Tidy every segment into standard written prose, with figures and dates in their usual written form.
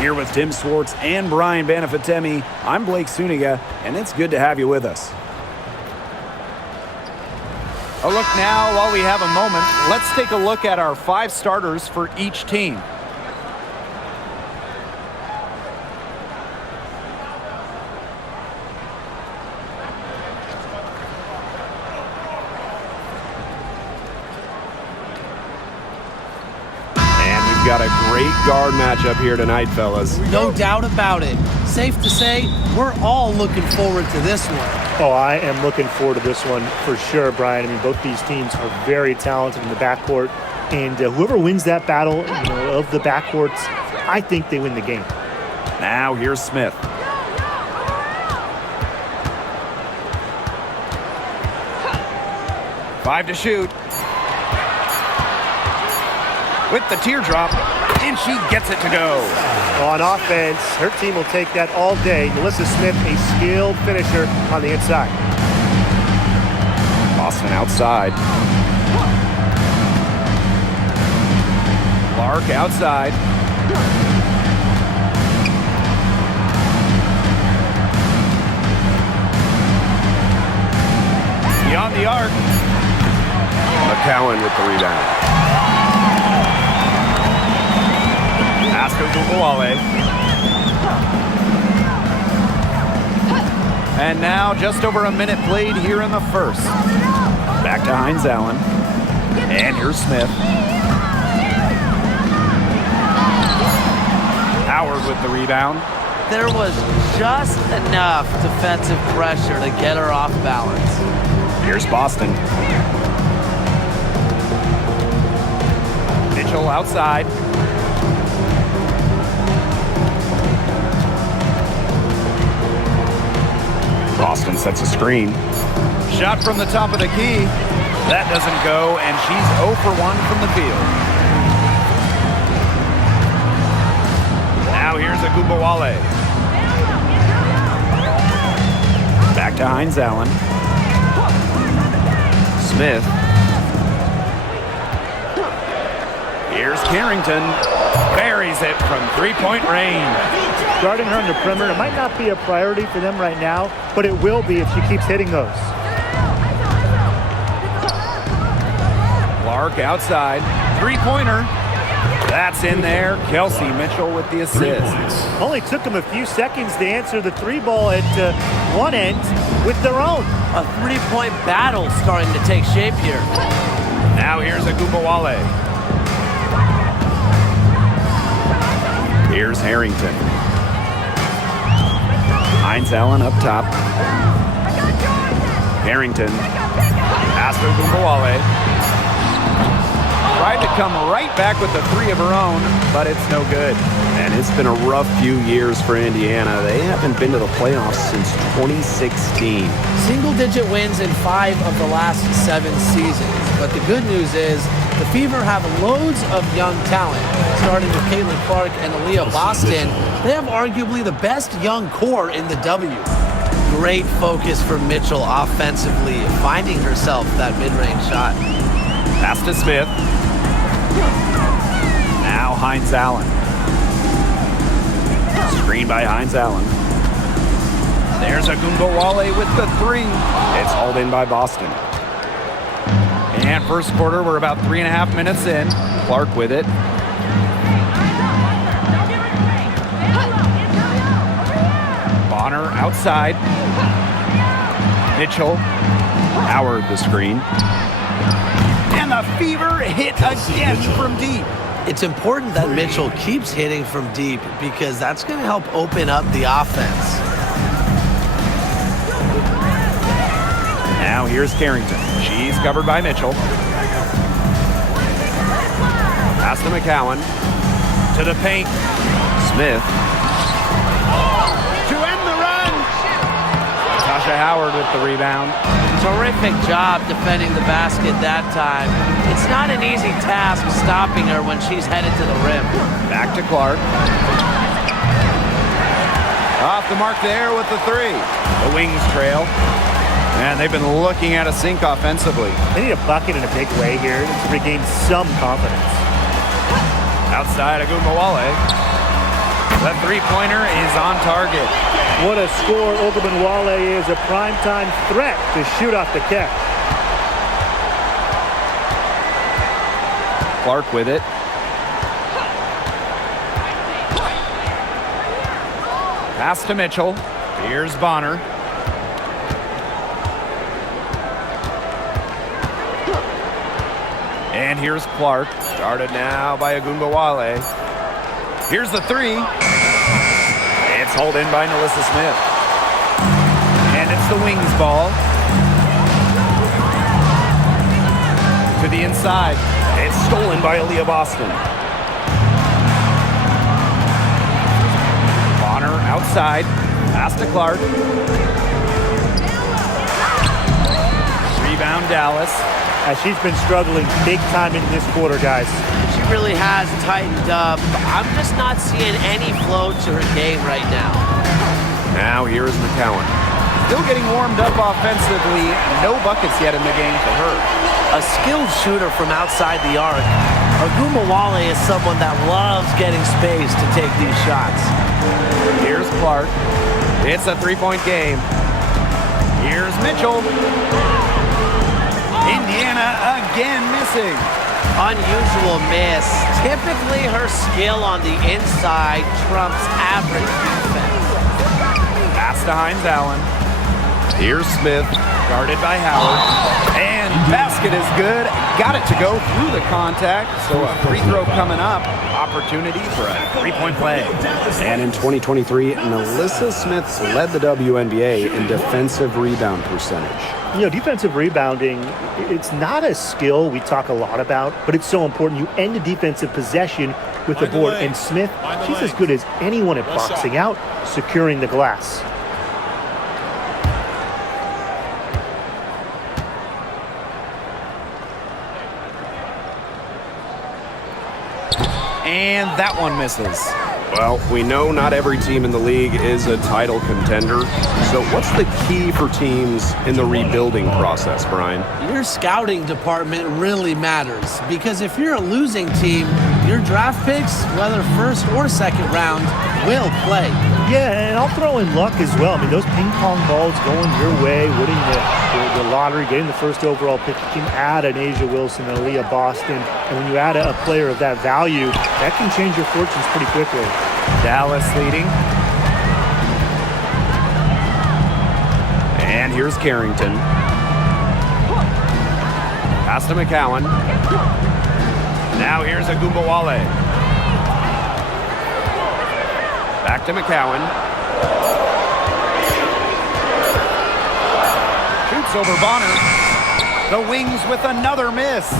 Here with Tim Swartz and Brian Banafitemi, I'm Blake Suniga, and it's good to have you with us. A look now, while we have a moment, let's take a look at our 5 starters for each team. Got a great guard matchup here tonight, fellas. No doubt about it. Safe to say, we're all looking forward to this one. Oh, I am looking forward to this one for sure, Brian. I mean, both these teams are very talented in the backcourt, and whoever wins that battle, of the backcourts, I think they win the game. Now here's Smith. Five to shoot. With the teardrop, and she gets it to go. On offense, her team will take that all day. Melissa Smith, a skilled finisher on the inside. Boston outside. Clark outside. Beyond the arc. McCowan with the rebound. And now just over a minute played here in the first. Back to Hines Allen. And here's Smith. Howard with the rebound. There was just enough defensive pressure to get her off balance. Here's Boston. Mitchell outside. Boston sets a screen. Shot from the top of the key. That doesn't go, and she's 0 for 1 from the field. Now here's Agumbawale. Back to Hines Allen. Smith. Here's Carrington. Buries it from three-point range. Guarding her on the perimeter, it might not be a priority for them right now, but it will be if she keeps hitting those. Clark outside. Three-pointer. That's in there. Kelsey Mitchell with the assist. Only took them a few seconds to answer the 3-ball at one end with their own. A 3-point battle starting to take shape here. Now here's Agumbawale. Here's Harrington. Hines Allen up top. Harrington. Pass to Agumbawale. Tried to come right back with the 3 of her own, but it's no good. And it's been a rough few years for Indiana. They haven't been to the playoffs since 2016. Single-digit wins in 5 of the last 7 seasons. But the good news is the Fever have loads of young talent. Starting with Caitlin Clark and Aaliyah Boston, they have arguably the best young core in the W. Great focus for Mitchell offensively, finding herself that mid-range shot. Pass to Smith. Now Hines Allen. Screen by Hines Allen. There's Agumbawale with the 3. It's hauled in by Boston. And first quarter, we're about 3.5 minutes in. Clark with it. Bonner outside. Mitchell. Howard the screen. And the Fever hit again from deep. It's important that Mitchell keeps hitting from deep because that's going to help open up the offense. Now here's Carrington. She's covered by Mitchell. Pass to McCowan. To the paint. Smith. To end the run. Tasha Howard with the rebound. Terrific job defending the basket that time. It's not an easy task stopping her when she's headed to the rim. Back to Clark. Off the mark there with the 3. The Wings trail. And they've been looking at a sink offensively. They need a bucket in a big way here to regain some confidence. Outside Agumbawale. The three-pointer is on target. What a score. Ogunbowale is a primetime threat to shoot off the catch. Clark with it. Pass to Mitchell. Here's Bonner. And here's Clark. Guarded now by Ogunbowale. Here's the three. It's hauled in by Nalissa Smith. And it's the Wings ball. To the inside. It's stolen by Aaliyah Boston. Bonner outside. Pass to Clark. Rebound Dallas. She's been struggling big time in this quarter, guys. She really has tightened up. I'm just not seeing any flow to her game right now. Now here is McCowan. Still getting warmed up offensively. No buckets yet in the game for her. A skilled shooter from outside the arc. Ogunbowale is someone that loves getting space to take these shots. Here's Clark. It's a three-point game. Here's Mitchell. Indiana again missing. Unusual miss. Typically her skill on the inside trumps average defense. Pass to Hines Allen. Here's Smith. Guarded by Howard. And basket is good. Got it to go through the contact. So a free throw coming up. Opportunity for a three-point play. And in 2023, Nalissa Smith led the WNBA in defensive rebound percentage. You know, defensive rebounding, it's not a skill we talk a lot about, but it's so important. You end a defensive possession with the board. And Smith, she's as good as anyone at boxing out, securing the glass. And that one misses. Well, we know not every team in the league is a title contender. So what's the key for teams in the rebuilding process, Brian? Your scouting department really matters because if you're a losing team, your draft picks, whether first or second round, will play. Yeah, and I'll throw in luck as well. I mean, those ping pong balls going your way, winning the lottery, getting the first overall pick. You can add an Asia Wilson, an Aaliyah Boston, and when you add a player of that value, that can change your fortunes pretty quickly. Dallas leading. And here's Carrington. Pass to McCowan. Now here's Ogunbowale. Back to McCowan. Shoots over Bonner. The Wings with another miss.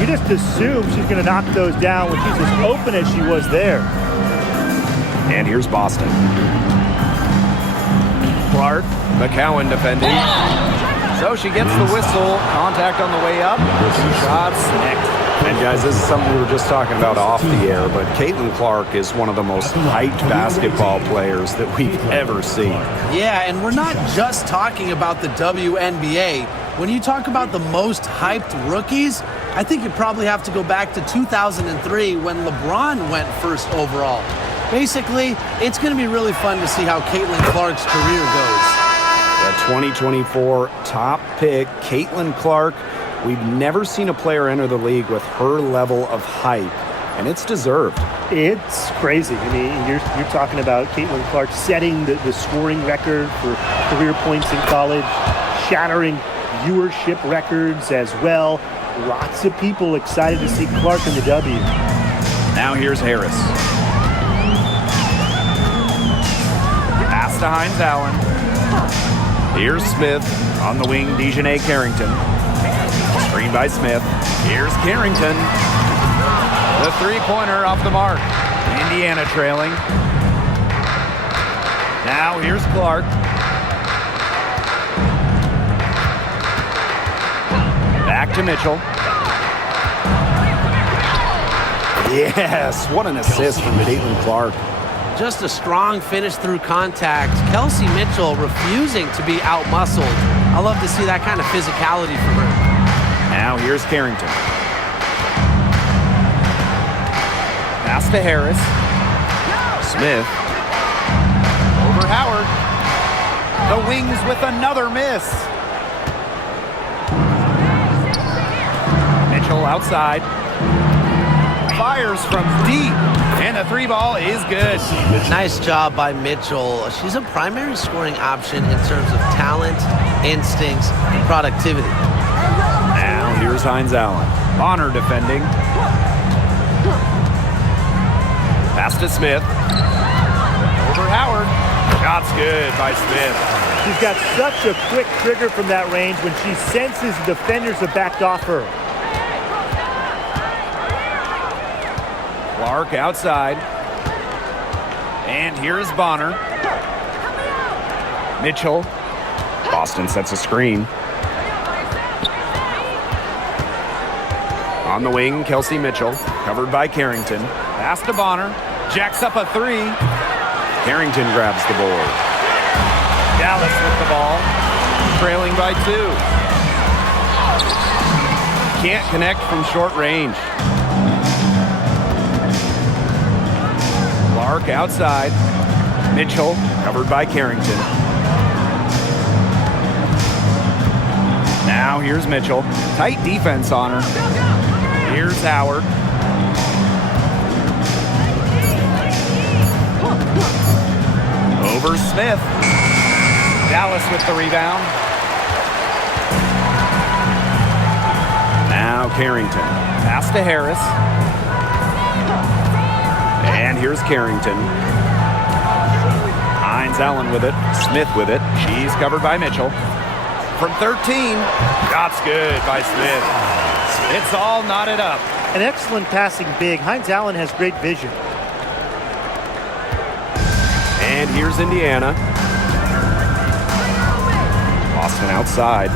You just assume she's going to knock those down when she's as open as she was there. And here's Boston. Clark, McCowan defending. So she gets the whistle. Contact on the way up. Shots next. And guys, this is something we were just talking about off the air, but Caitlin Clark is one of the most hyped basketball players that we've ever seen. Yeah, and we're not just talking about the WNBA. When you talk about the most hyped rookies, I think you probably have to go back to 2003 when LeBron went first overall. Basically, it's going to be really fun to see how Caitlin Clark's career goes. The 2024 top pick, Caitlin Clark. We've never seen a player enter the league with her level of hype, and it's deserved. It's crazy. I mean, you're talking about Caitlin Clark setting the scoring record for career points in college, shattering viewership records as well. Lots of people excited to see Clark in the W. Now here's Harris. Pass to Hines Allen. Here's Smith. On the wing, Dejanay Carrington. Screen by Smith. Here's Carrington. The three-pointer off the mark. Indiana trailing. Now here's Clark. Back to Mitchell. Yes, what an assist from Caitlin Clark. Just a strong finish through contact. Kelsey Mitchell refusing to be out-muscled. I love to see that kind of physicality from her. Now here's Carrington. Pass to Harris. Smith. Over Howard. The wings with another miss. Mitchell outside. Fires from deep. And the three ball is good. Nice job by Mitchell. She's a primary scoring option in terms of talent, instincts, and productivity. Now here's Hines Allen. Bonner defending. Pass to Smith. Over Howard. Shot's good by Smith. She's got such a quick trigger from that range when she senses the defenders have backed off her. Clark outside. And here's Bonner. Mitchell. Boston sets a screen. On the wing, Kelsey Mitchell. Covered by Carrington. Pass to Bonner. Jacks up a three. Carrington grabs the board. Dallas with the ball. Trailing by 2. Can't connect from short range. Clark outside. Mitchell covered by Carrington. Now here's Mitchell. Tight defense on her. Here's Howard. Over Smith. Dallas with the rebound. Now Carrington. Pass to Harris. And here's Carrington. Hines Allen with it. Smith with it. She's covered by Mitchell. From 13. Shot's good by Smith. It's all knotted up. An excellent passing big. Hines Allen has great vision. And here's Indiana. Boston outside.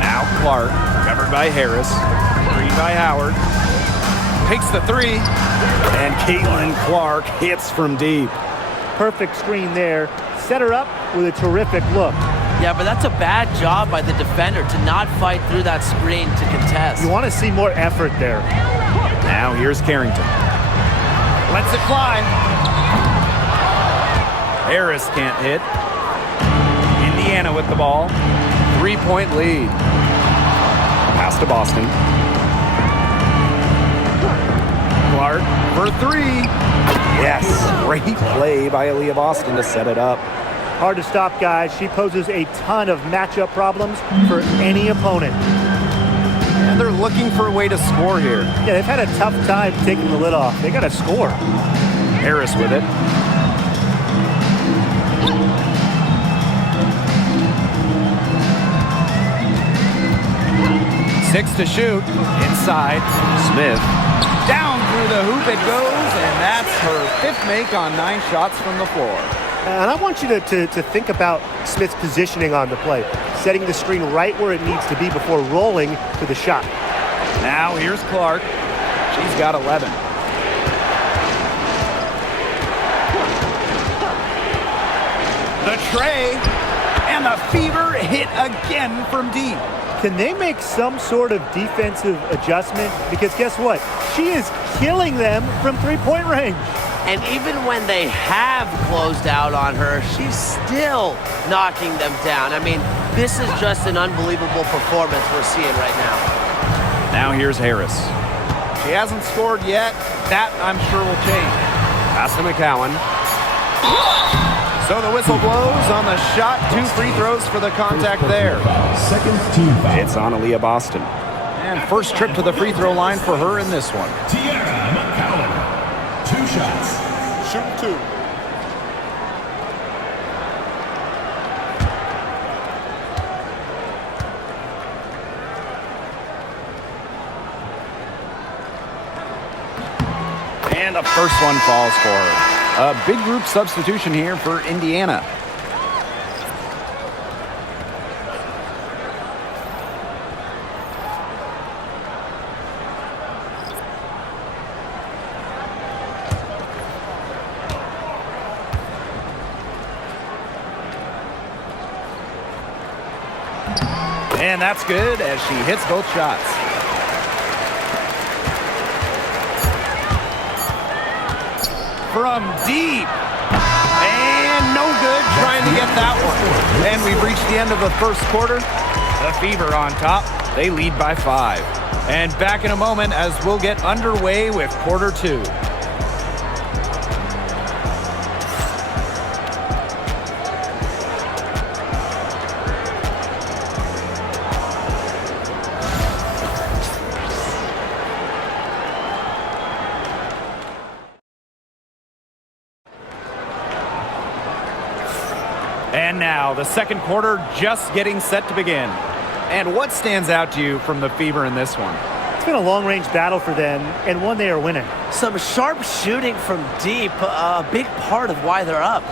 Now Clark, covered by Harris. Screen by Howard. Takes the three. And Caitlin Clark hits from deep. Perfect screen there. Set her up with a terrific look. Yeah, but that's a bad job by the defender to not fight through that screen to contest. You want to see more effort there. Now here's Carrington. Lets it fly. Harris can't hit. Indiana with the ball. 3-point lead. Pass to Boston. Clark for three. Yes, great play by Aaliyah Boston to set it up. Hard to stop, guys. She poses a ton of matchup problems for any opponent. And they're looking for a way to score here. Yeah, they've had a tough time taking the lid off. They got to score. Harris with it. Six to shoot. Inside. Smith. Down through the hoop it goes, and that's her fifth make on 9 shots from the floor. And I want you to think about Smith's positioning on the play. Setting the screen right where it needs to be before rolling to the shot. Now here's Clark. She's got 11. The tray, and the fever hit again from deep. Can they make some sort of defensive adjustment? Because guess what? She is killing them from three-point range. And even when they have closed out on her, she's still knocking them down. I mean, this is just an unbelievable performance we're seeing right now. Now here's Harris. She hasn't scored yet. That, I'm sure, will change. Pass to McCowan. So the whistle blows on the shot. 2 free throws for the contact there. It's on Aaliyah Boston. And first trip to the free throw line for her in this one. Tiara McCowan. 2 shots. Shoot 2. And the first one falls for her. A big group substitution here for Indiana. And that's good as she hits both shots. from deep. And no good trying to get that one. And we've reached the end of the first quarter. The Fever on top. They lead by 5. And back in a moment as we'll get underway with quarter 2. And now, the second quarter just getting set to begin. And what stands out to you from the Fever in this one? It's been a long-range battle for them, and one they are winning. Some sharp shooting from deep, a big part of why they're up.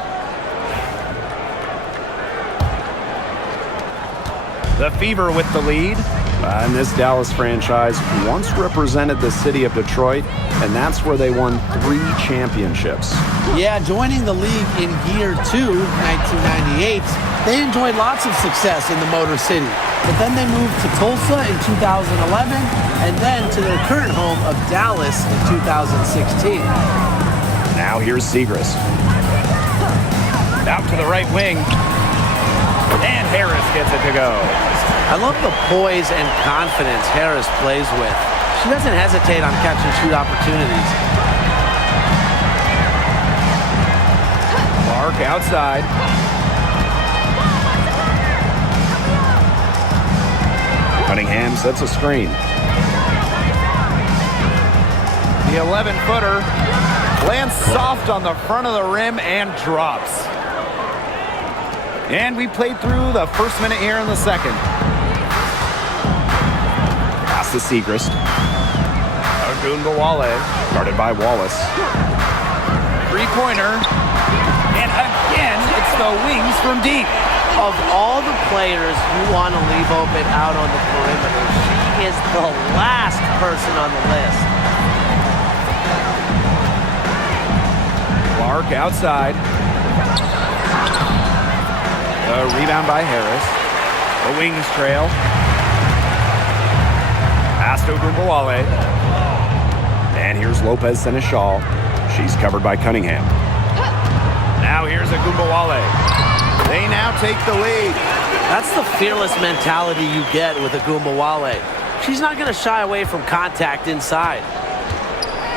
The Fever with the lead. And this Dallas franchise once represented the city of Detroit, and that's where they won 3 championships. Yeah, joining the league in year 2, 1998, they enjoyed lots of success in the Motor City. But then they moved to Tulsa in 2011, and then to their current home of Dallas in 2016. Now here's Segrist. Out to the right wing. And Harris gets it to go. I love the poise and confidence Harris plays with. She doesn't hesitate on catch and shoot opportunities. Clark outside. Cunningham sets a screen. The 11-footer lands soft on the front of the rim and drops. And we played through the first minute here in the second. Pass to Segrist. Ogunbowale, Guarded by Wallace. three-pointer. And again, it's the wings from deep. Of all the players you want to leave open out on the perimeter, she is the last person on the list. Clark outside. A rebound by Harris. The wings trail. Pass to Ogunbowale. And here's Lopez Seneschal. She's covered by Cunningham. Now here's Ogunbowale. They now take the lead. That's the fearless mentality you get with Ogunbowale. She's not going to shy away from contact inside.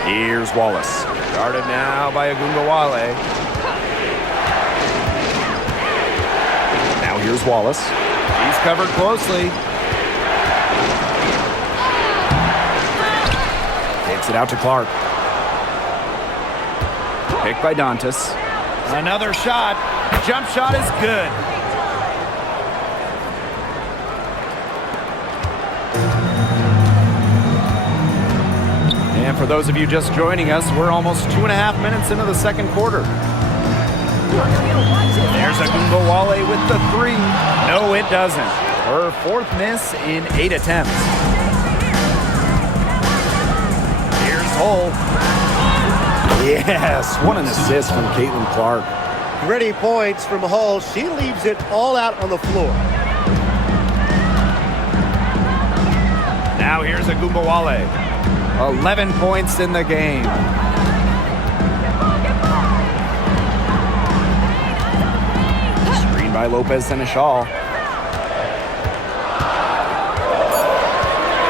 Here's Wallace. Guarded now by Ogunbowale. Now here's Wallace. He's covered closely. Takes it out to Clark. Picked by Dantas. Another shot. Jump shot is good. And for those of you just joining us, we're almost 2.5 minutes into the second quarter. There's Ogunbowale with the 3. No, it doesn't. Her 4th miss in 8 attempts. Here's Hull. Yes, what an assist from Caitlin Clark. Gritty points from Hull. She leaves it all out on the floor. Now here's Ogunbowale. 11 points in the game. Screen by Lopez Seneschal.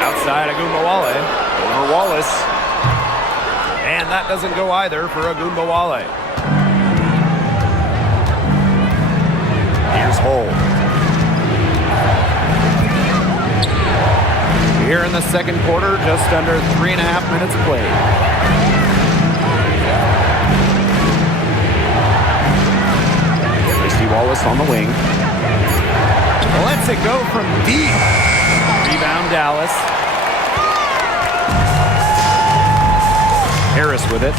Outside Ogunbowale. Over Wallace. And that doesn't go either for Ogunbowale. Here's Hull. Here in the second quarter, just under 3.5 minutes played. Christy Wallace on the wing. Lets it go from deep. Rebound Dallas. Harris with it.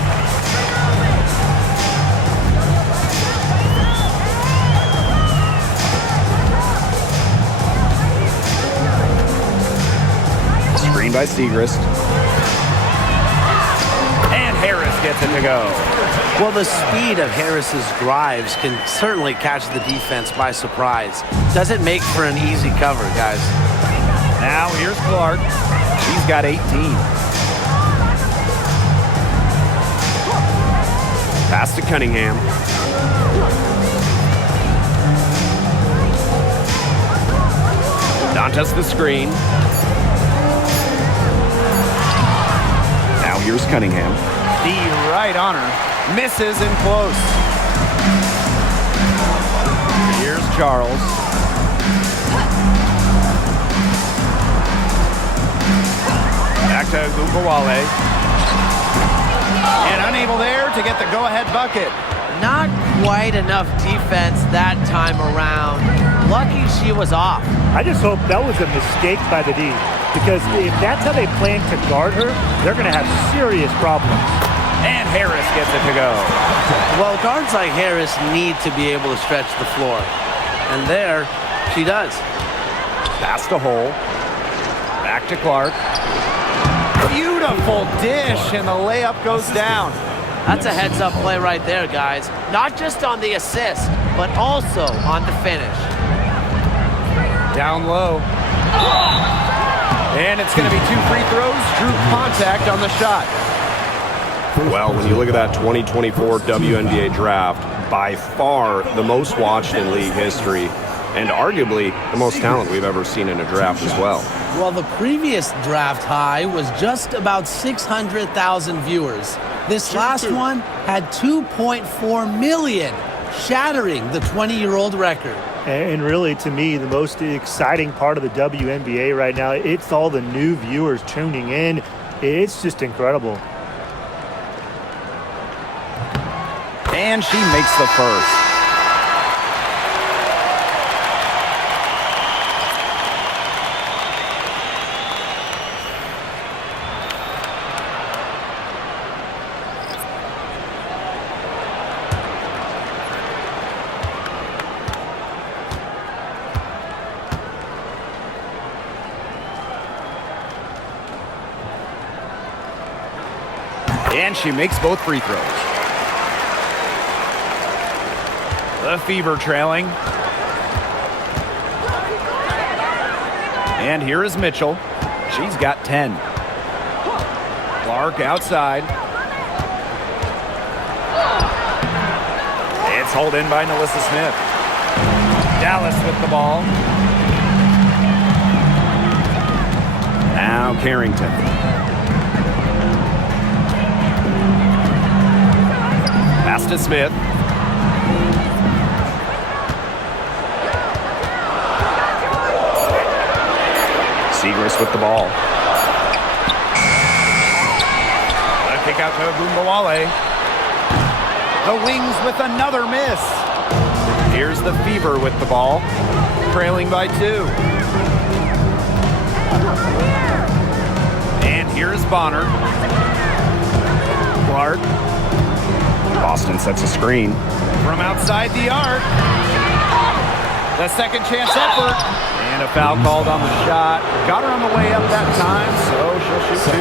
Screen by Segrist. And Harris gets it to go. Well, the speed of Harris's drives can certainly catch the defense by surprise. Doesn't make for an easy cover, guys. Now here's Clark. She's got 18. Pass to Cunningham. Dantas the screen. Now here's Cunningham. D right on her. Misses in close. Here's Charles. Back to Gugawale. And unable there to get the go-ahead bucket. Not quite enough defense that time around. Lucky she was off. I just hope that was a mistake by the D, because if that's how they plan to guard her, they're going to have serious problems. And Harris gets it to go. Well, guards like Harris need to be able to stretch the floor. And there, she does. Pass to Hole. Back to Clark. Beautiful dish, and the layup goes down. That's a heads-up play right there, guys. Not just on the assist, but also on the finish. Down low. And it's going to be 2 free throws. Drew contact on the shot. Well, when you look at that 2024 WNBA draft, by far the most watched in league history, and arguably the most talent we've ever seen in a draft as well. Well, the previous draft high was just about 600,000 viewers. This last one had 2.4 million, shattering the 20-year-old record. And really, to me, the most exciting part of the WNBA right now, it's all the new viewers tuning in. It's just incredible. And she makes the first. And she makes both free throws. The Fever trailing. And here is Mitchell. She's got 10. Clark outside. It's hauled in by Nalissa Smith. Dallas with the ball. Now Carrington. Pass to Smith. Segrist with the ball. A kick out to Gumbawale. The Wings with another miss. Here's the Fever with the ball, trailing by 2. And here's Bonner. Clark. Boston sets a screen. From outside the arc. The second chance effort. And a foul called on the shot. Got her on the way up that time, so she'll shoot 2.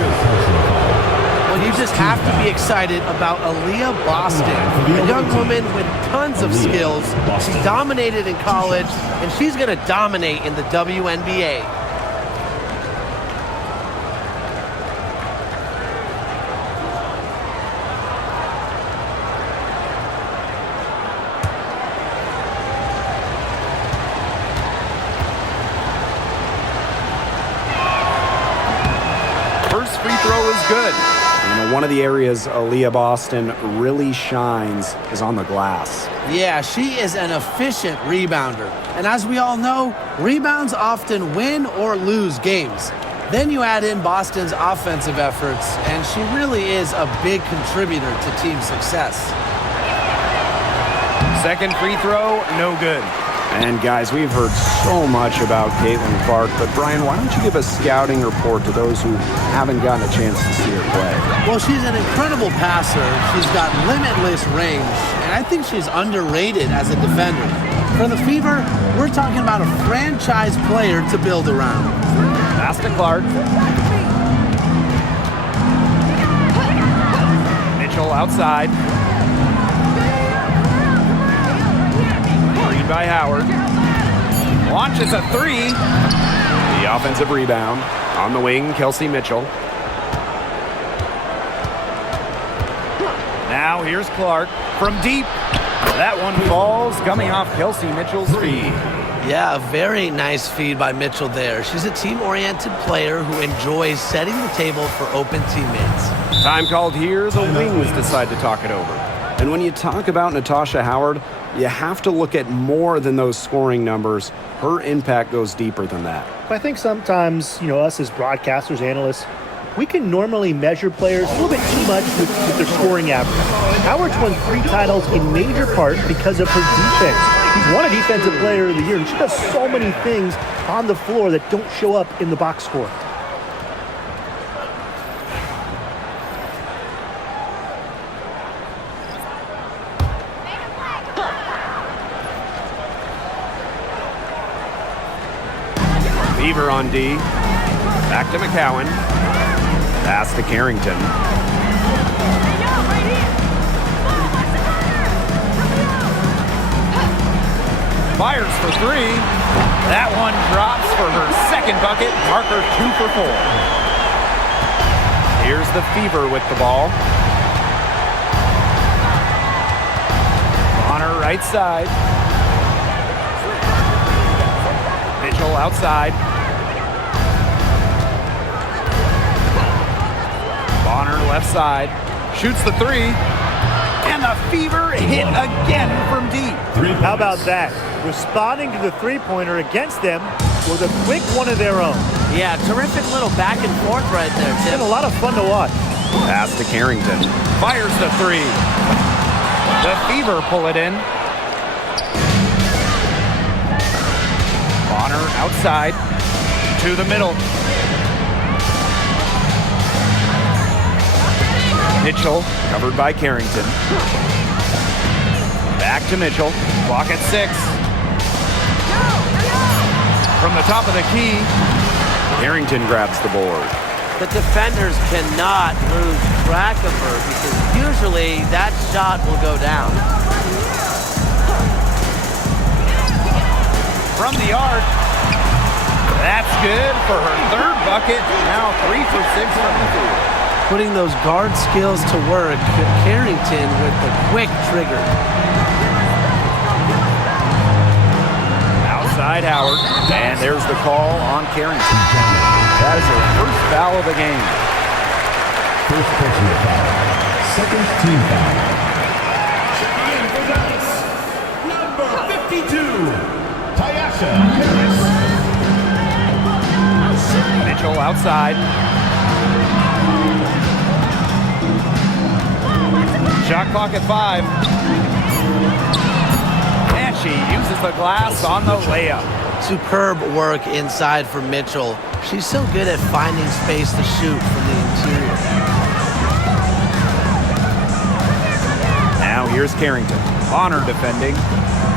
Well, you just have to be excited about Aaliyah Boston, a young woman with tons of skills. She dominated in college, and she's going to dominate in the WNBA. Free throw is good. You know, one of the areas Aaliyah Boston really shines is on the glass. Yeah, she is an efficient rebounder. And as we all know, rebounds often win or lose games. Then you add in Boston's offensive efforts, and she really is a big contributor to team success. Second free throw, no good. And guys, we've heard so much about Caitlin Clark, but Brian, why don't you give a scouting report to those who haven't gotten a chance to see her play? Well, she's an incredible passer. She's got limitless range, and I think she's underrated as a defender. For the Fever, we're talking about a franchise player to build around. Pass to Clark. Mitchell outside. Screen by Howard. Launches a 3. The offensive rebound. On the wing, Kelsey Mitchell. Now here's Clark from deep. That one falls, coming off Kelsey Mitchell's feed. Yeah, a very nice feed by Mitchell there. She's a team-oriented player who enjoys setting the table for open teammates. Time called here. The Wings decide to talk it over. And when you talk about Natasha Howard, you have to look at more than those scoring numbers. Her impact goes deeper than that. I think sometimes, us as broadcasters, analysts, we can normally measure players a little bit too much with their scoring average. Howard's won 3 titles in major part because of her defense. She's won a Defensive Player of the Year, and she does so many things on the floor that don't show up in the box score. Beaver on D. Back to McCowan. Pass to Carrington. Fires for 3. That one drops for her second bucket. Marker 2 for 4. Here's the Fever with the ball. On her right side. Mitchell outside. Bonner left side. Shoots the 3. And the Fever hit again from deep. How about that? Responding to the three-pointer against them with a quick one of their own. Yeah, terrific little back and forth right there, It's Tim. been a lot of fun to watch. Pass to Carrington. Fires the 3. The Fever pull it in. Bonner outside to the middle. Mitchell covered by Carrington. Back to Mitchell. Clock at 6. From the top of the key. Carrington grabs the board. The defenders cannot lose track of her because usually that shot will go down. From the arc. That's good for her third bucket. Now 3 for 6 from the field. Putting those guard skills to work, Carrington with the quick trigger. Outside Howard. And there's the call on Carrington. That is her first foul of the game. First personal foul. Second team foul. Number 52, Tyasha Harris. Mitchell outside. Shot clock at 5. And she uses the glass on the layup. Superb work inside for Mitchell. She's so good at finding space to shoot from the interior. Now here's Carrington. Bonner defending.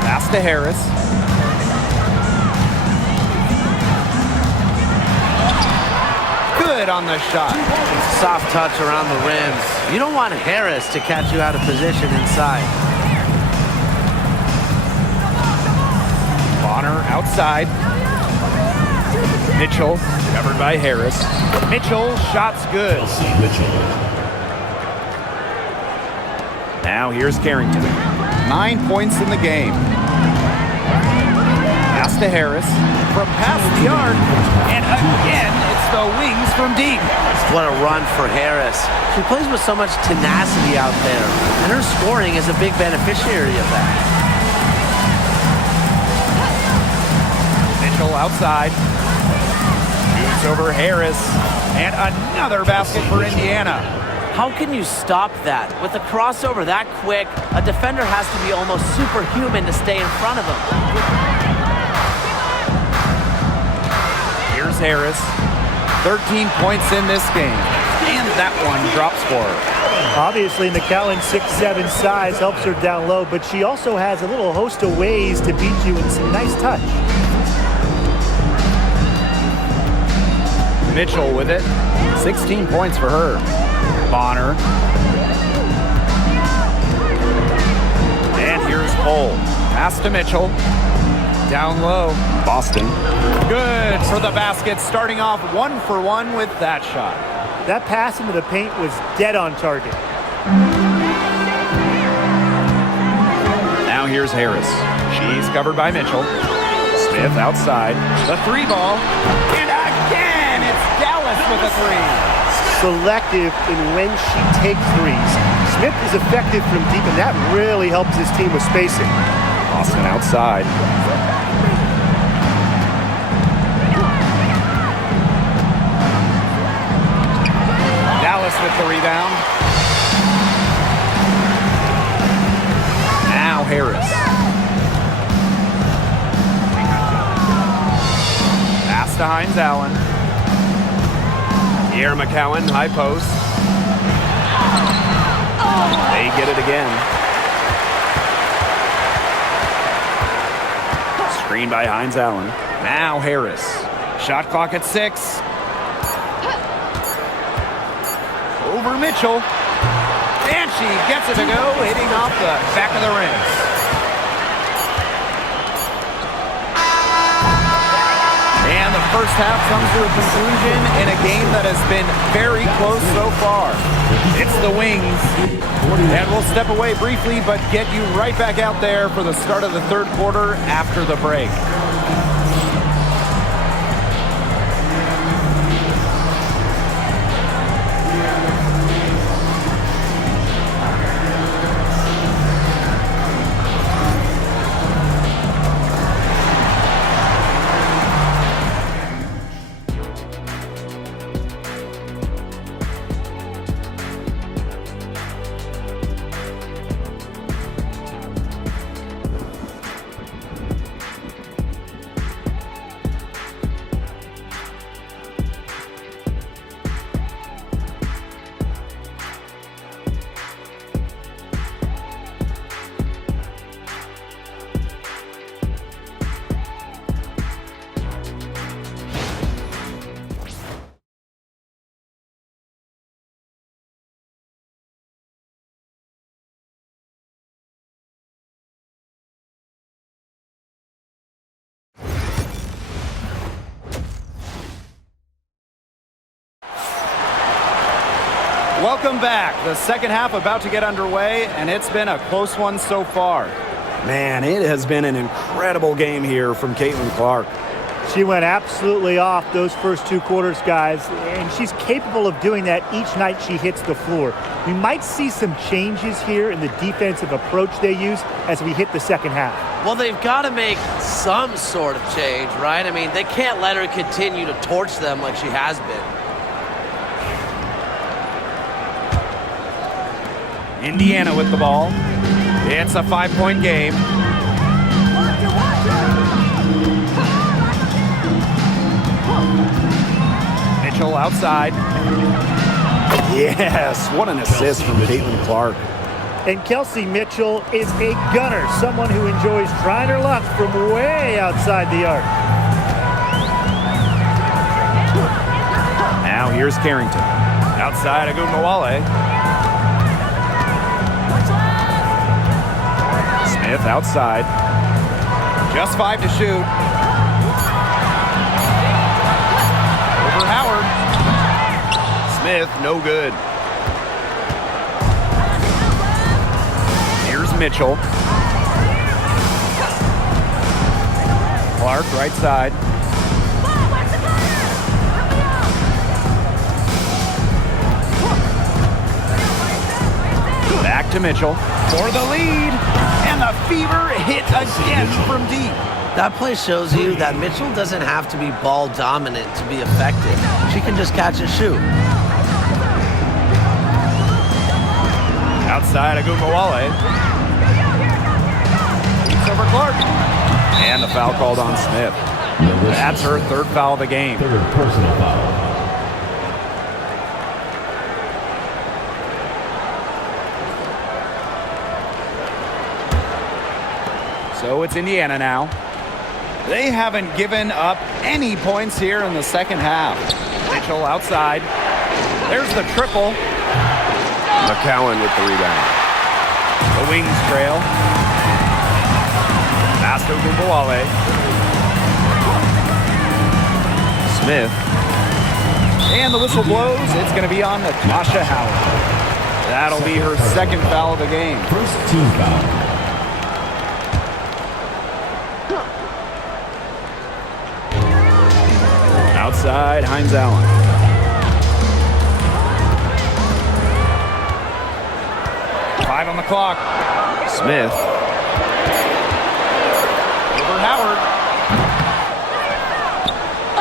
Pass to Harris. Good on the shot. Soft touch around the rims. You don't want Harris to catch you out of position inside. Bonner outside. Mitchell covered by Harris. Mitchell shots good. Now here's Carrington. 9 points in the game. Pass to Harris from past the arc. And again, it's the Wings from deep. What a run for Harris. She plays with so much tenacity out there, and her scoring is a big beneficiary of that. Mitchell outside. Shoots over Harris. And another basket for Indiana. How can you stop that? With a crossover that quick, a defender has to be almost superhuman to stay in front of him. Here's Harris. 13 points in this game. And that one drops for her. Obviously, McCowan's 6'7" size helps her down low, but she also has a little host of ways to beat you in some nice touch. Mitchell with it. 16 points for her. Bonner. And here's Cole. Pass to Mitchell. Down low. Boston. Good for the basket. Starting off 1 for 1 with that shot. That pass into the paint was dead on target. here's Harris. She's covered by Mitchell. Smith outside. The three ball. And again, it's Dallas with a three. Selective in when she takes threes. Smith is effective from deep, and that really helps his team with spacing. Austin outside. Dallas with the rebound. Now Harris. Pass to Hines Allen. Pierre McCowan, high post. They get it again. Screen by Hines Allen. Now Harris. Shot clock at 6. Over Mitchell. And she gets it to go, hitting off the back of the rim. And the first half comes to a conclusion in a game that has been very close so far. It's the Wings. And we'll step away briefly, but get you right back out there for the start of the third quarter after the break. Welcome back. The second half about to get underway, and it's been a close one so far. Man, it has been an incredible game here from Caitlin Clark. She went absolutely off those first 2 quarters, guys, and she's capable of doing that each night she hits the floor. We might see some changes here in the defensive approach they use as we hit the second half. Well, they've got to make some sort of change, right? I mean, they can't let her continue to torch them like she has been. Indiana with the ball. It's a 5-point game. Mitchell outside. Yes, what an assist from Caitlin Clark. And Kelsey Mitchell is a gunner, someone who enjoys trying her luck from way outside the arc. Now here's Carrington. Outside Agunmawale. Smith outside. Just 5 to shoot. Over Howard. Smith, no good. Here's Mitchell. Clark, right side. Back to Mitchell for the lead. And the Fever hit again from deep. That play shows you that Mitchell doesn't have to be ball dominant to be effective. She can just catch and shoot. Outside Agunmawale. It's over Clark. And the foul called on Smith. That's her third foul of the game. Third personal foul. So it's Indiana now. They haven't given up any points here in the second half. Mitchell outside. There's the triple. McCowan with the rebound. The Wings trail. Pass to Agunmawale. Smith. And the whistle blows. It's going to be on Natasha Howard. That'll be her second foul of the game. First team foul. outside, Hines Allen. Five on the clock. Smith. Over Howard.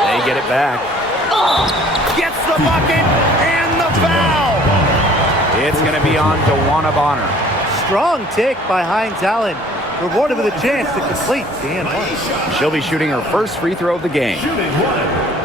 They get it back. Gets the bucket and the foul. It's going to be on DeWanna Bonner. Strong take by Hines Allen. Rewarded with a chance to complete the and one. She'll be shooting her first free throw of the game. Shooting one.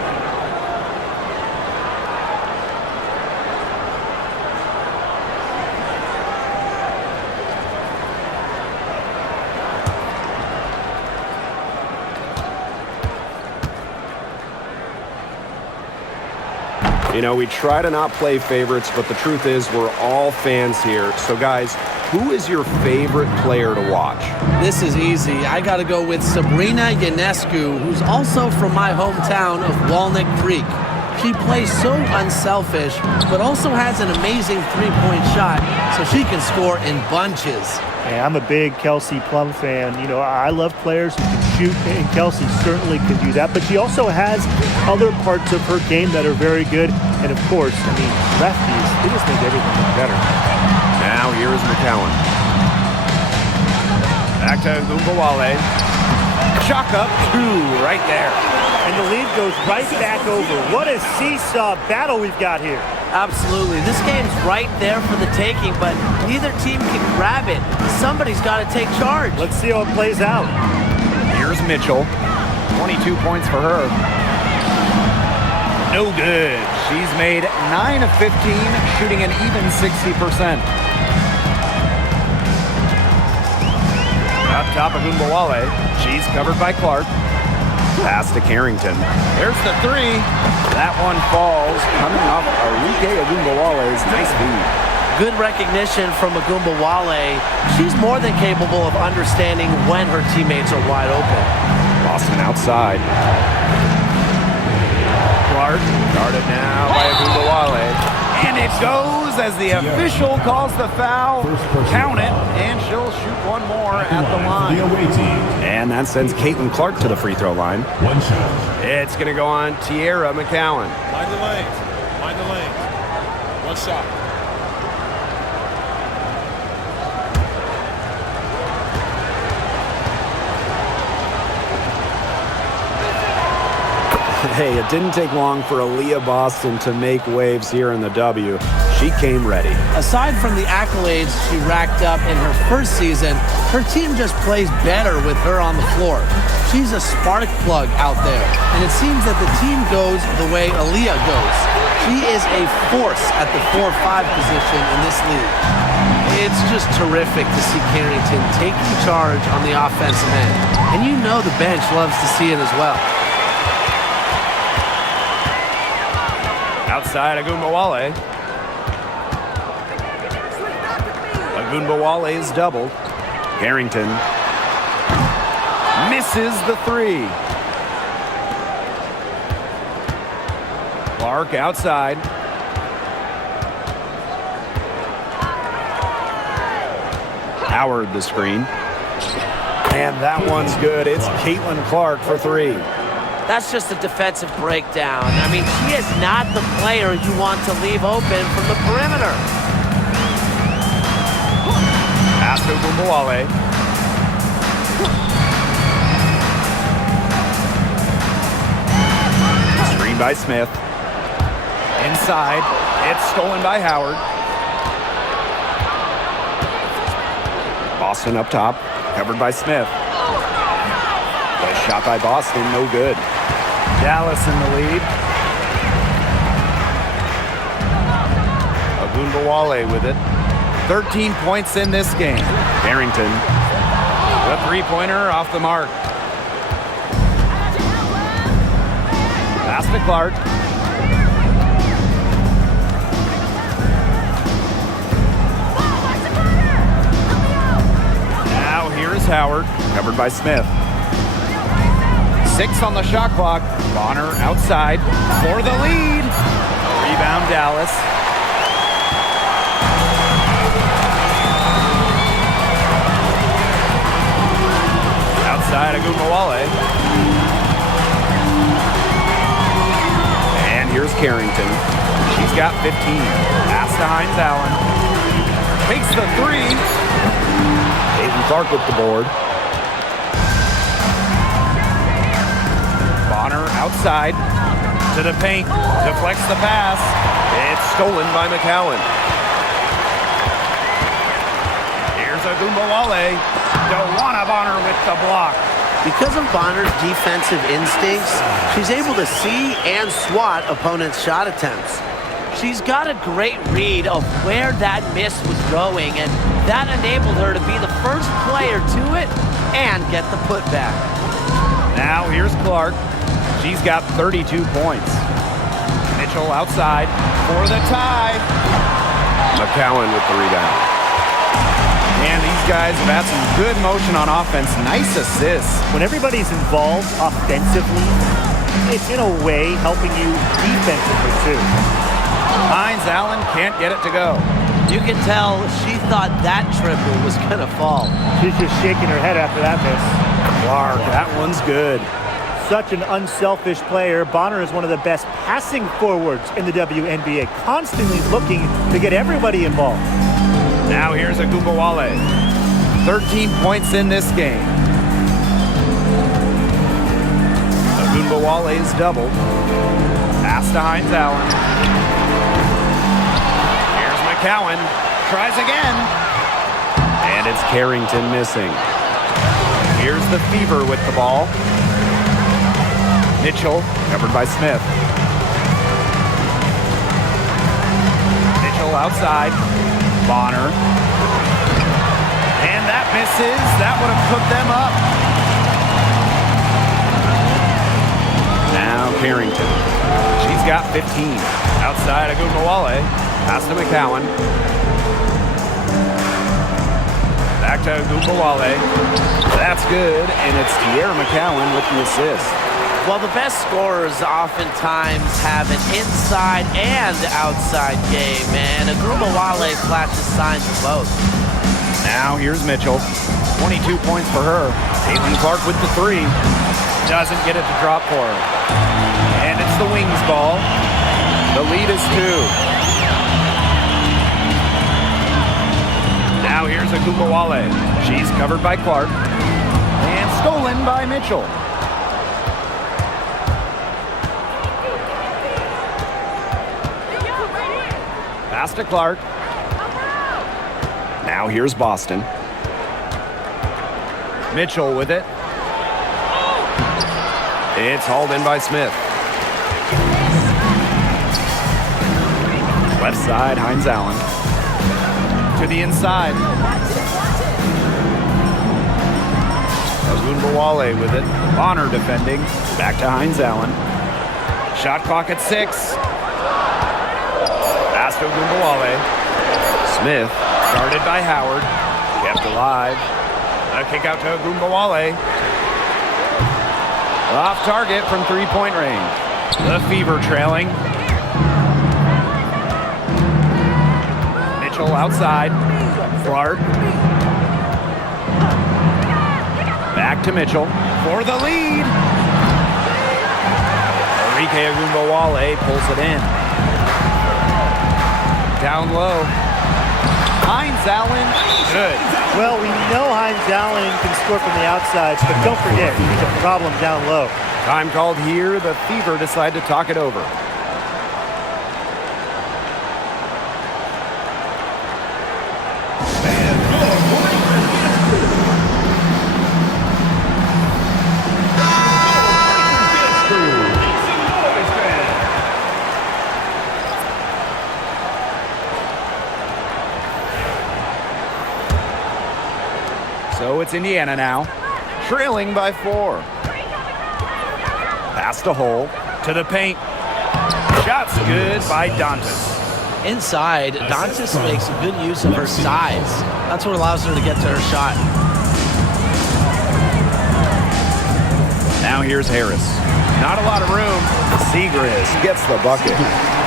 You know, we try to not play favorites, but the truth is we're all fans here. So, guys, who is your favorite player to watch? This is easy. I got to go with Sabrina Ionescu, who's also from my hometown of Walnut Creek. She plays so unselfish, but also has an amazing three-point shot, so she can score in bunches. Hey, I'm a big Kelsey Plum fan. You know, I love players who can shoot, and Kelsey certainly can do that. But she also has other parts of her game that are very good. And, of course, I mean, lefties, they just make everything look better. Now, here is McCowan. Back to Gumbawale. Chalk up two right there. And the lead goes right back over. What a seesaw battle we've got here. Absolutely. This game's right there for the taking, but neither team can grab it. Somebody's got to take charge. Let's see how it plays out. Here's Mitchell. 22 points for her. No good. She's made 9 of 15, shooting an even 60%. Up top of Gumbawale. She's covered by Clark. Pass to Carrington. There's the three. That one falls. Coming off Arike Agumbawale's nice feed. Good recognition from Agumbawale. She's more than capable of understanding when her teammates are wide open. Boston outside. Clark guarded now by Agumbawale. And it goes as the official calls the foul. Count it, and she'll shoot one more at the line. The away team. And that sends Caitlin Clark to the free throw line. One shot. It's going to go on Tierra McCowan. Mind the lanes. Mind the lanes. One shot. Hey, it didn't take long for Aaliyah Boston to make waves here in the W. She came ready. Aside from the accolades she racked up in her first season, her team just plays better with her on the floor. She's a spark plug out there, and it seems that the team goes the way Aaliyah goes. She is a force at the 4-5 position in this league. It's just terrific to see Carrington taking charge on the offensive end, and you know the bench loves to see it as well. Outside Agumbawale. Agumbawale is doubled. Carrington. Misses the three. Clark outside. Howard the screen. And that one's good. It's Caitlin Clark for three. That's just a defensive breakdown. I mean, she is not the player you want to leave open from the perimeter. Pass to Agumbawale. Screen by Smith. Inside. It's stolen by Howard. Boston up top. Covered by Smith. A shot by Boston, no good. Dallas in the lead. Agumbawale with it. 13 points in this game. Carrington. The three-pointer off the mark. Pass to Clark. Now here is Howard. Covered by Smith. 6 on the shot clock. Bonner outside for the lead. Rebound Dallas. Outside Agumbawale. Carrington. She's got 15. Pass to Hines Allen. Takes the three. Caitlin Clark with the board. Bonner outside to the paint. Deflects the pass. It's stolen by McCowan. Here's Agumbawale. Dewana Bonner with the block. Because of Bonner's defensive instincts, she's able to see and swat opponents' shot attempts. She's got a great read of where that miss was going, and that enabled her to be the first player to it and get the putback. Now here's Clark. She's got 32 points. Mitchell outside for the tie. McCowan with the rebound. And these guys have had some good motion on offense. Nice assists. When everybody's involved offensively, it's in a way helping you defensively too. Hines Allen can't get it to go. You can tell she thought that triple was going to fall. She's just shaking her head after that miss. Clark, that one's good. Such an unselfish player. Bonner is one of the best passing forwards in the WNBA, constantly looking to get everybody involved. Now here's Agumbawale. 13 points in this game. Agumbawale is doubled. Pass to Hines Allen. Here's McCowan. Tries again. And it's Carrington missing. Here's the Fever with the ball. Mitchell, covered by Smith. Mitchell outside. Bonner. And that misses. That would have put them up. Now Carrington. She's got 15. Outside Agumbawale. Pass to McCowan. Back to Agumbawale. That's good, and it's Tierra McCowan with the assist. Well, the best scorers oftentimes have an inside and outside game, and Agumbawale flashes signs of both. Now here's Mitchell. 22 points for her. Caitlin Clark with the three. Doesn't get it to drop for her. And it's the Wings ball. The lead is 2. Now here's Agumbawale. She's covered by Clark. And stolen by Mitchell. Pass to Clark. Now here's Boston. Mitchell with it. It's hauled in by Smith. Left side, Hines Allen. To the inside. Agumbawale with it. Bonner defending. Back to Hines Allen. Shot clock at 6. Pass to Agumbawale. Smith. Guarded by Howard. Kept alive. A kick out to Agumbawale. Off target from three-point range. The Fever trailing. Mitchell outside. Clark. Back to Mitchell for the lead. Enrique Agumbawale pulls it in. Down low. Hines Allen, good. Well, we know Hines Allen can score from the outside, but don't forget, he's a problem down low. Time called here. The Fever decide to talk it over. So it's Indiana now, trailing by 4. Pass to Hole, to the paint. Shot's good by Dantas. Inside, Dantas makes a good use of her size. That's what allows her to get to her shot. Now here's Harris. Not a lot of room. Segrist gets the bucket.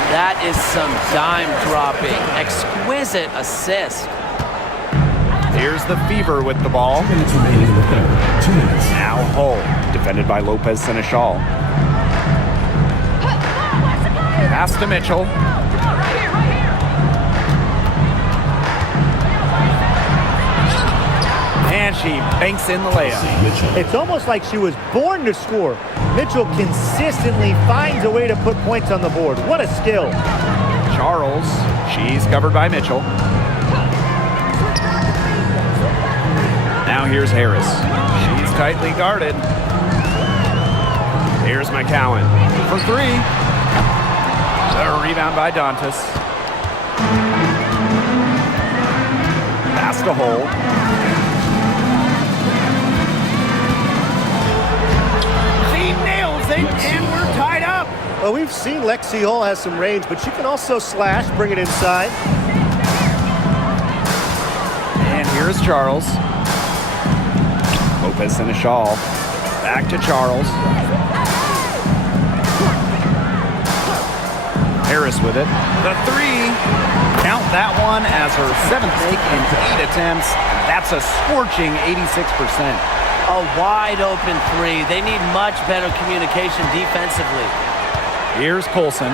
That is some dime dropping. Exquisite assist. Here's the Fever with the ball. Now Hull, defended by Lopez Seneschal. Pass to Mitchell. And she banks in the layup. It's almost like she was born to score. Mitchell consistently finds a way to put points on the board. What a skill. Charles, she's covered by Mitchell. Now here's Harris. She's tightly guarded. Here's McCowan. For three. The rebound by Dantas. Pass to Hole. She nails it, and we're tied up. Well, we've seen Lexi Hall has some range, but she can also slash, bring it inside. And here's Charles. Lopez and a shawl. Back to Charles. Harris with it. The three. Count that one as her 7th make in 8 attempts. That's a scorching 86%. A wide open three. They need much better communication defensively. Here's Colson.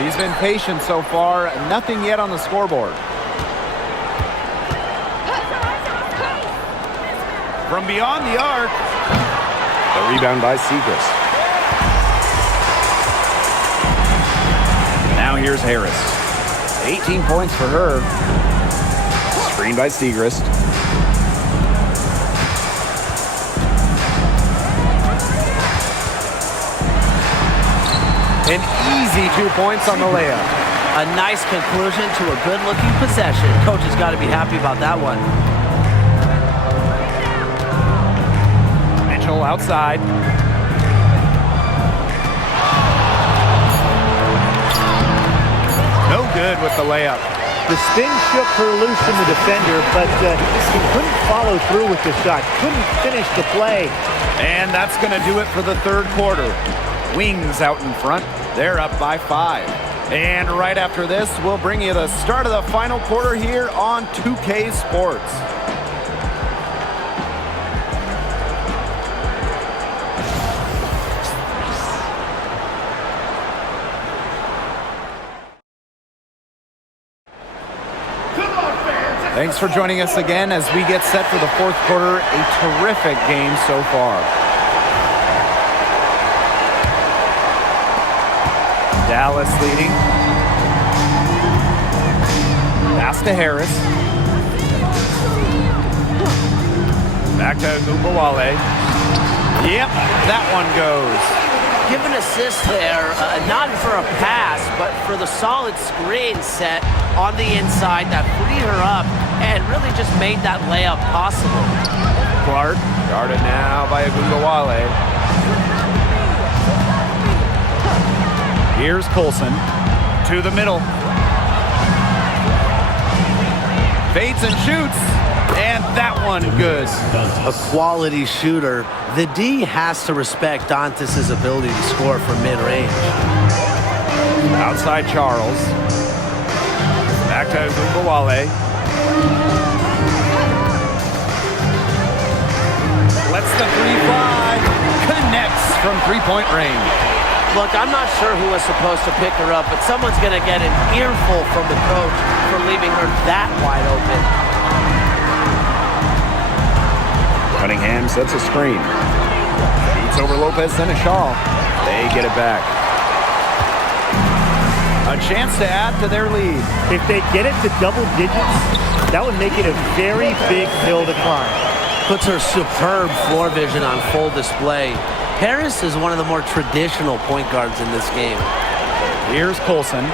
She's been patient so far. Nothing yet on the scoreboard. From beyond the arc. The rebound by Segrist. Now here's Harris. 18 points for her. Screen by Segrist. An easy 2 points on the layup. A nice conclusion to a good-looking possession. Coach has got to be happy about that one. Mitchell outside. No good with the layup. The spin shook her loose from the defender, but he couldn't follow through with the shot. Couldn't finish the play. And that's going to do it for the third quarter. Wings out in front. They're up by 5. And right after this, we'll bring you the start of the final quarter here on 2K Sports. Thanks for joining us again as we get set for the fourth quarter. A terrific game so far. Dallas leading. Pass to Harris. Back to Gubawale. Yep, that one goes. Give an assist there, not for a pass, but for the solid screen set on the inside that freed her up and really just made that layup possible. Clark, guarded now by Gubawale. Here's Colson to the middle. Fades and shoots, and that one good. A quality shooter. The D has to respect Dantas' ability to score from mid-range. Outside Charles. Back to Gubawale. Lets the three fly. Connects from three-point range. Look, I'm not sure who was supposed to pick her up, but someone's going to get an earful from the coach for leaving her that wide open. Cunningham sets a screen. Shoots over Lopez and a shawl. They get it back. A chance to add to their lead. If they get it to double digits, that would make it a very big hill to climb. Puts her superb floor vision on full display. Harris is one of the more traditional point guards in this game. Here's Colson.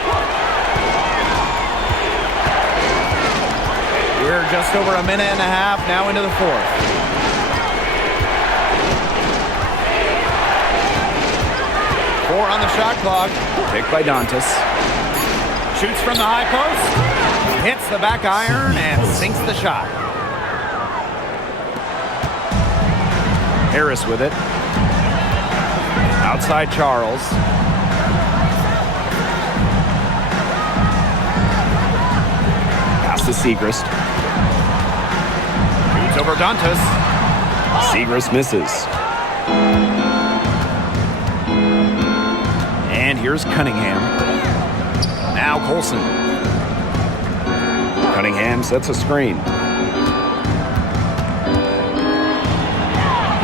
We're just over a minute and a half now into the fourth. Four on the shot clock. Picked by Dantas. Shoots from the high post. Hits the back iron and sinks the shot. Harris with it. Outside Charles. Pass to Segrist. Shoots over Dantas. Segrist misses. And here's Cunningham. Now Colson. Cunningham sets a screen.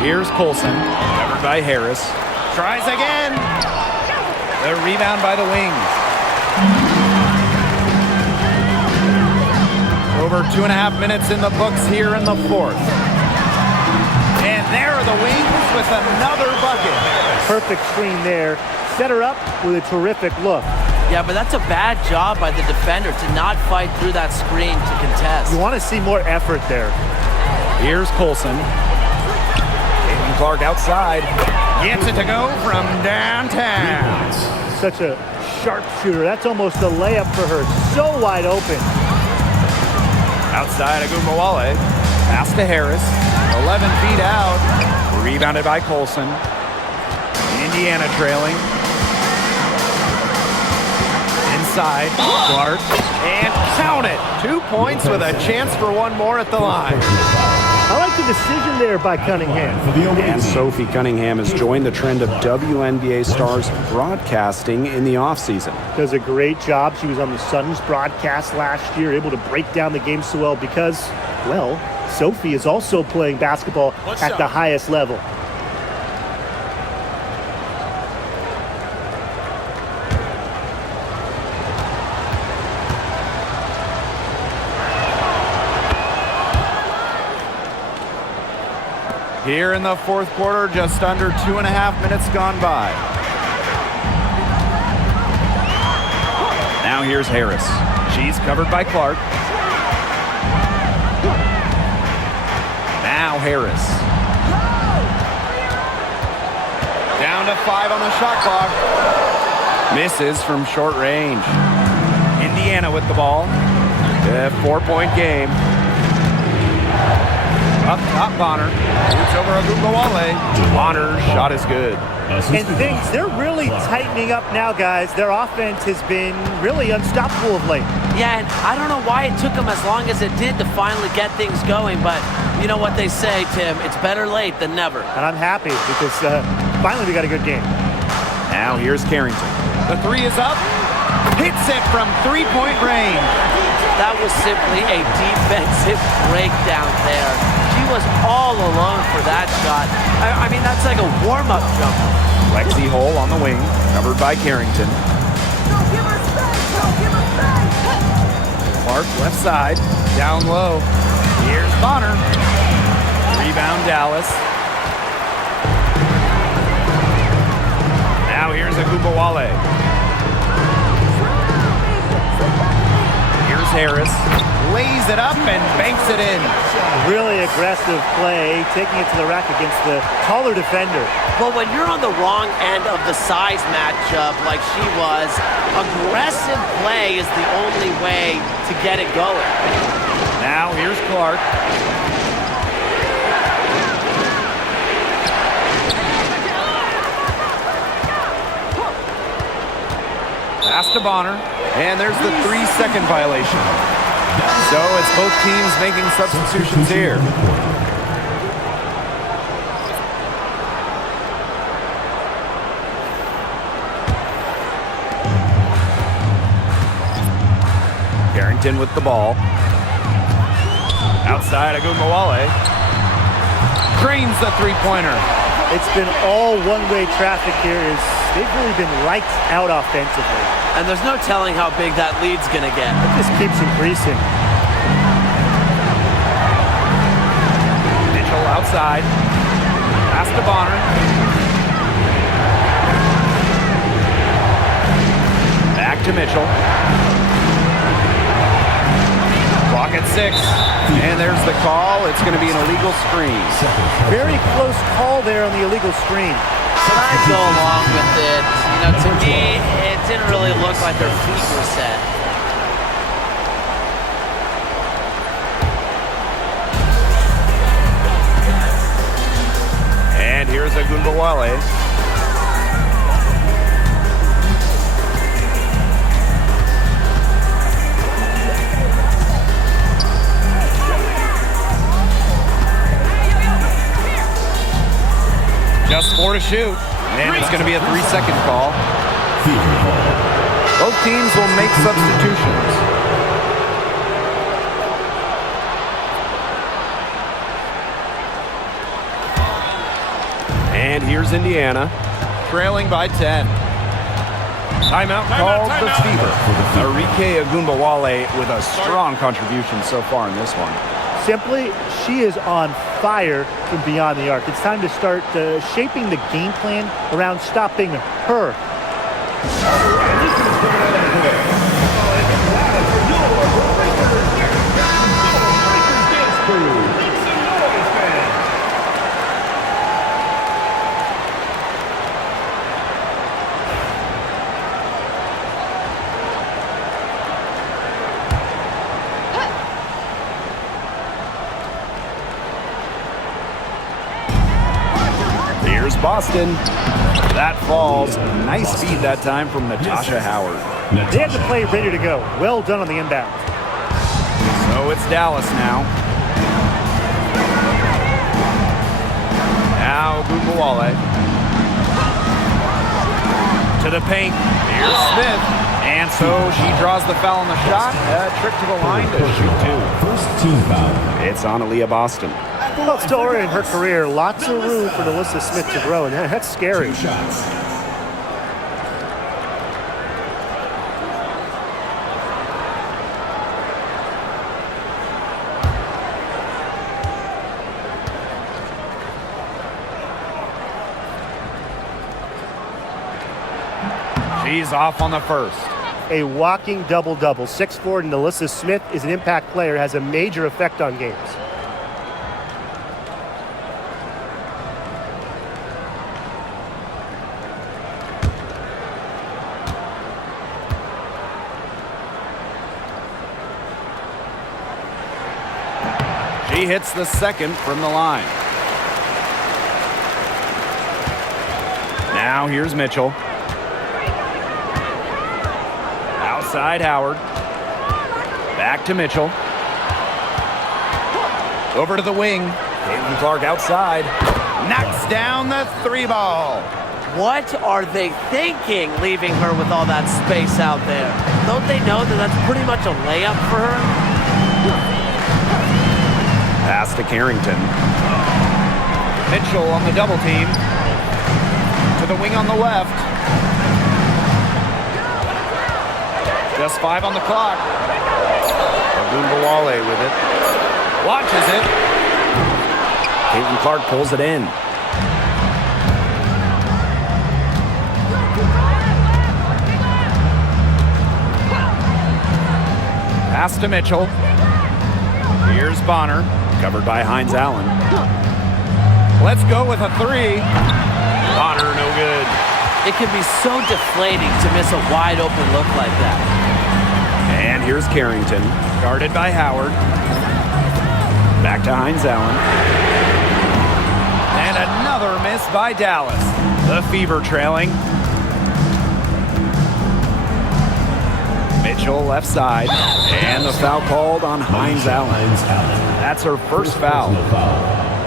Here's Colson, covered by Harris. Tries again. The rebound by the Wings. Over 2.5 minutes in the books here in the fourth. And there are the Wings with another bucket. Perfect screen there. Set her up with a terrific look. Yeah, but that's a bad job by the defender to not fight through that screen to contest. You want to see more effort there. Here's Colson. Caitlin Clark outside. Gets it to go from downtown. Such a sharp shooter. That's almost a layup for her. So wide open. Outside Agumbawale. Pass to Harris. 11 feet out. Rebounded by Colson. Indiana trailing. Inside. Clark. And count it. 2 points with a chance for one more at the line. I like the decision there by Cunningham. And Sophie Cunningham has joined the trend of WNBA stars broadcasting in the offseason. Does a great job. She was on the Suns broadcast last year, able to break down the game so well because, well, Sophie is also playing basketball at the highest level. Here in the fourth quarter, just under 2.5 minutes gone by. Now here's Harris. She's covered by Clark. Now Harris. Down to 5 on the shot clock. Misses from short range. Indiana with the ball. A 4-point game. Up top, Bonner. Shoots over Agumbawale. Bonner's shot is good. And things, they're really tightening up now, guys. Their offense has been really unstoppable of late. Yeah, and I don't know why it took them as long as it did to finally get things going, but you know what they say, Tim, it's better late than never. And I'm happy because finally we got a good game. Now here's Carrington. The three is up. Hits it from three-point range. That was simply a defensive breakdown there. She was all alone for that shot. I mean, that's like a warm-up jumper. Lexi Hole on the wing, covered by Carrington. Clark left side, down low. Here's Bonner. Rebound Dallas. Now here's Agumbawale. Here's Harris. Lays it up and banks it in. Really aggressive play, taking it to the rack against the taller defender. Well, when you're on the wrong end of the size matchup like she was, aggressive play is the only way to get it going. Now here's Clark. Pass to Bonner, and there's the 3-second violation. So it's both teams making substitutions here. Carrington with the ball. Outside Agumbawale. Drains the three-pointer. It's been all one-way traffic here. They've really been lights out offensively. And there's no telling how big that lead's going to get. It just keeps increasing. Mitchell outside. Pass to Bonner. Back to Mitchell. Clock at 6. And there's the call. It's going to be an illegal screen. Very close call there on the illegal screen. But I go along with it. You know, to me, it didn't really look like their feet were set. And here's Agumbawale. Just 4 to shoot. And it's going to be a 3-second call. Both teams will make substitutions. And here's Indiana. Trailing by 10. Timeout called the Fever. Arike Ogunbowale with a strong contribution so far in this one. Simply, she is on fire from beyond the arc. It's time to start shaping the game plan around stopping her. Here's Boston. That falls. Nice speed that time from Natasha Howard. They have the play ready to go. Well done on the inbound. So it's Dallas now. Now Ogunbowale. To the paint. Here's Smith. And so she draws the foul on the shot. A trick to the line to shoot two. First team foul. It's on Aaliyah Boston. Well, still early in her career, lots of room for Alyssa Smith to grow, and that's scary. 2 shots. She's off on the first. A walking double-double. 6'4", and Alyssa Smith is an impact player, has a major effect on games. She hits the second from the line. Now here's Mitchell. Outside Howard. Back to Mitchell. Over to the wing. Caitlin Clark outside. Knocks down the three ball. What are they thinking, leaving her with all that space out there? Don't they know that that's pretty much a layup for her? Pass to Carrington. Mitchell on the double team. To the wing on the left. Just 5 on the clock. Ogunbowale with it. Watches it. Caitlin Clark pulls it in. Pass to Mitchell. Here's Bonner. Covered by Hines Allen. Let's go with a 3. Bonner, no good. It can be so deflating to miss a wide open look like that. And here's Carrington. Guarded by Howard. Back to Hines Allen. And another miss by Dallas. The Fever trailing. Mitchell left side. And the foul called on Hines Allen. That's her first foul.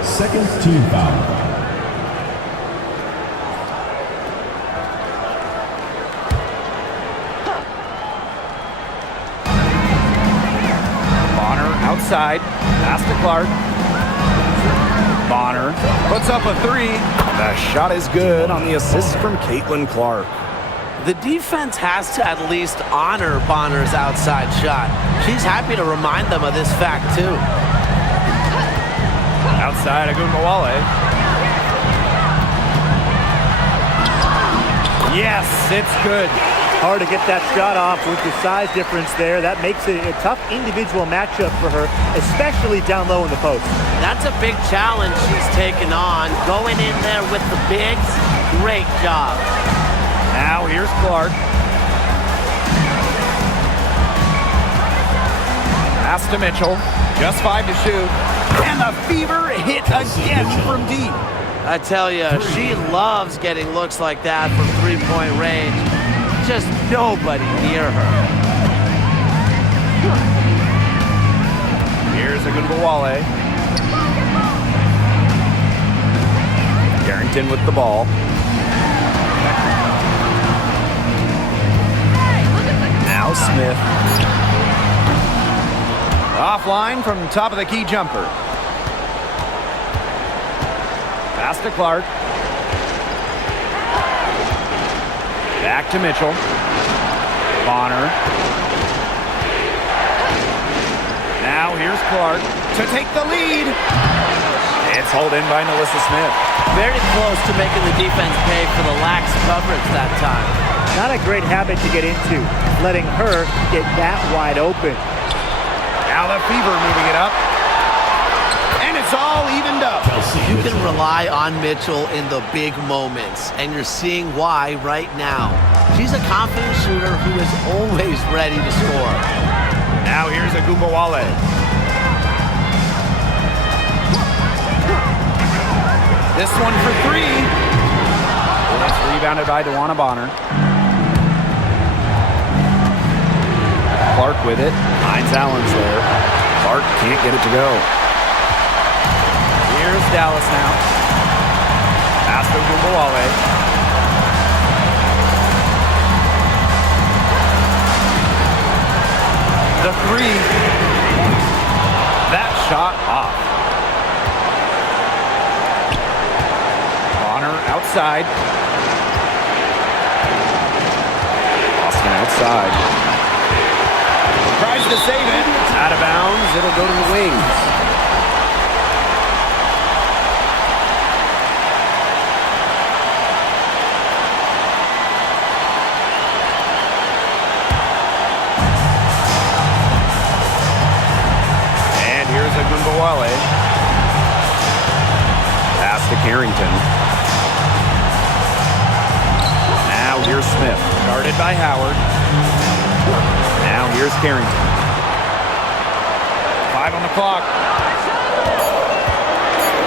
Second team foul. Outside, pass to Clark. Bonner puts up a 3. The shot is good on the assist from Caitlin Clark. The defense has to at least honor Bonner's outside shot. She's happy to remind them of this fact, too. Outside, Ogunbowale. Yes, it's good. Hard to get that shot off with the size difference there. That makes it a tough individual matchup for her, especially down low in the post. That's a big challenge she's taken on. Going in there with the bigs, great job. Now here's Clark. Pass to Mitchell. Just 5 to shoot. And the Fever hit again from deep. I tell you, she loves getting looks like that from three-point range. Just nobody near her. Here's Ogunbowale. Carrington with the ball. Smith. Offline from top of the key jumper. Pass to Clark. Back to Mitchell. Bonner. Now here's Clark to take the lead. It's hauled in by Melissa Smith. Very close to making the defense pay for the lax coverage that time. Not a great habit to get into, letting her get that wide open. Now the Fever moving it up. And it's all evened up. You can rely on Mitchell in the big moments, and you're seeing why right now. She's a confident shooter who is always ready to score. Now here's Agumbawale. This one for three. It's rebounded by DeWanna Bonner. Clark with it. Hines Allen's there. Clark can't get it to go. Here's Dallas now. Pass to Agumbawale. The three. That shot off. Bonner outside. Austin outside. Tries to save it. Out of bounds. It'll go to the wings. And here's Agumbawale. Pass to Carrington. Now here's Smith. Guarded by Howard. Now here's Carrington. 5 on the clock.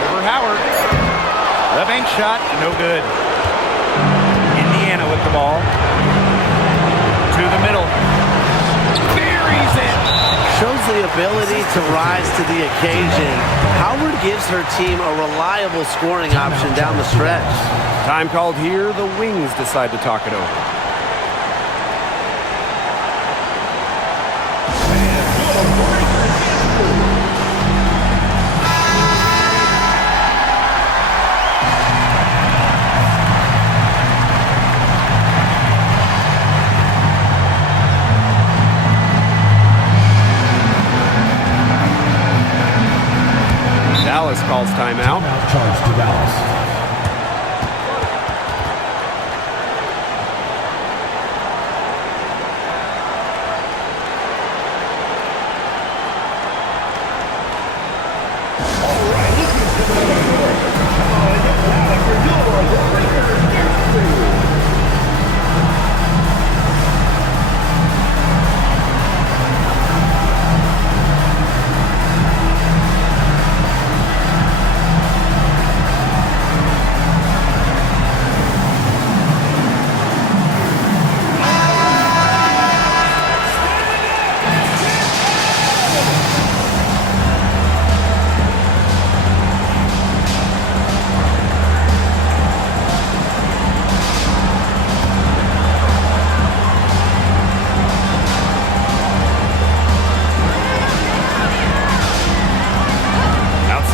Over Howard. The bank shot, no good. Indiana with the ball. To the middle. Buries it. Shows the ability to rise to the occasion. Howard gives her team a reliable scoring option down the stretch. Time called here. The Wings decide to talk it over. Dallas calls timeout. Timeout charge to Dallas.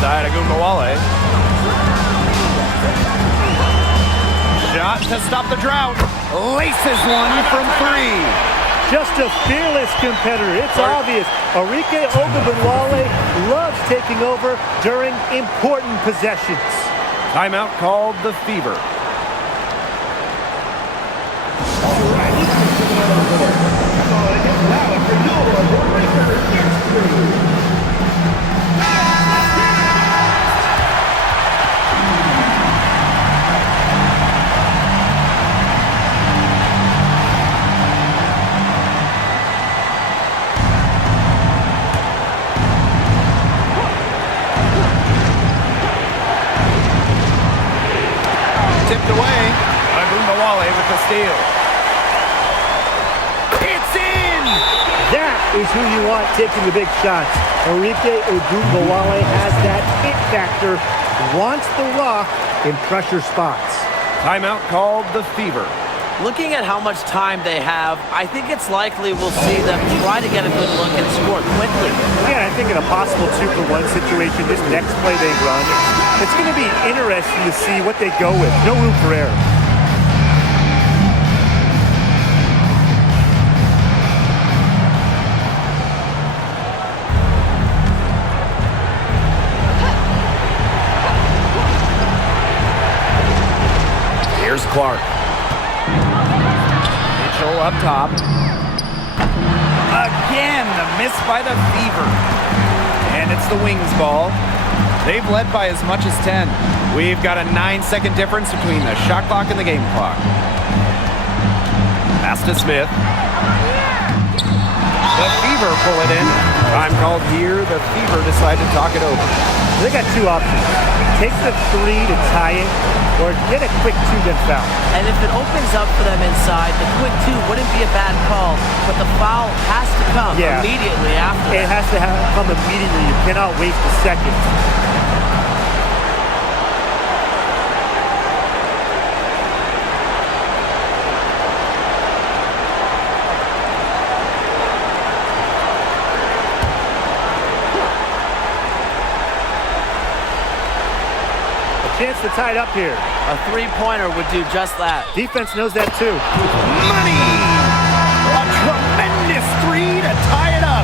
Agumbawale. Shot to stop the drought. Laces one from three. Just a fearless competitor. It's obvious. Arike Ogunbowale loves taking over during important possessions. Timeout called the Fever. Tipped away. Agumbawale with the steal. It's in! That is who you want taking the big shots. Arike Ogunbowale has that it factor, wants the rock in pressure spots. Timeout called the Fever. Looking at how much time they have, I think it's likely we'll see them try to get a good look and score quickly. Yeah, I think in a possible 2-for-1 situation, this next play they run, it's going to be interesting to see what they go with. No room for error. Here's Clark. Mitchell up top. Again, the miss by the Fever. And it's the Wings ball. They've led by as much as 10. We've got a 9-second difference between the shot clock and the game clock. Pass to Smith. The Fever pull it in. Time called here. The Fever decide to talk it over. They got two options. Take the 3 to tie it, or get a quick 2 then foul. And if it opens up for them inside, the quick 2 wouldn't be a bad call, but the foul has to come immediately after. It has to come immediately. You cannot waste a second. Chance to tie it up here. A 3-pointer would do just that. Defense knows that too. Money! A tremendous 3 to tie it up.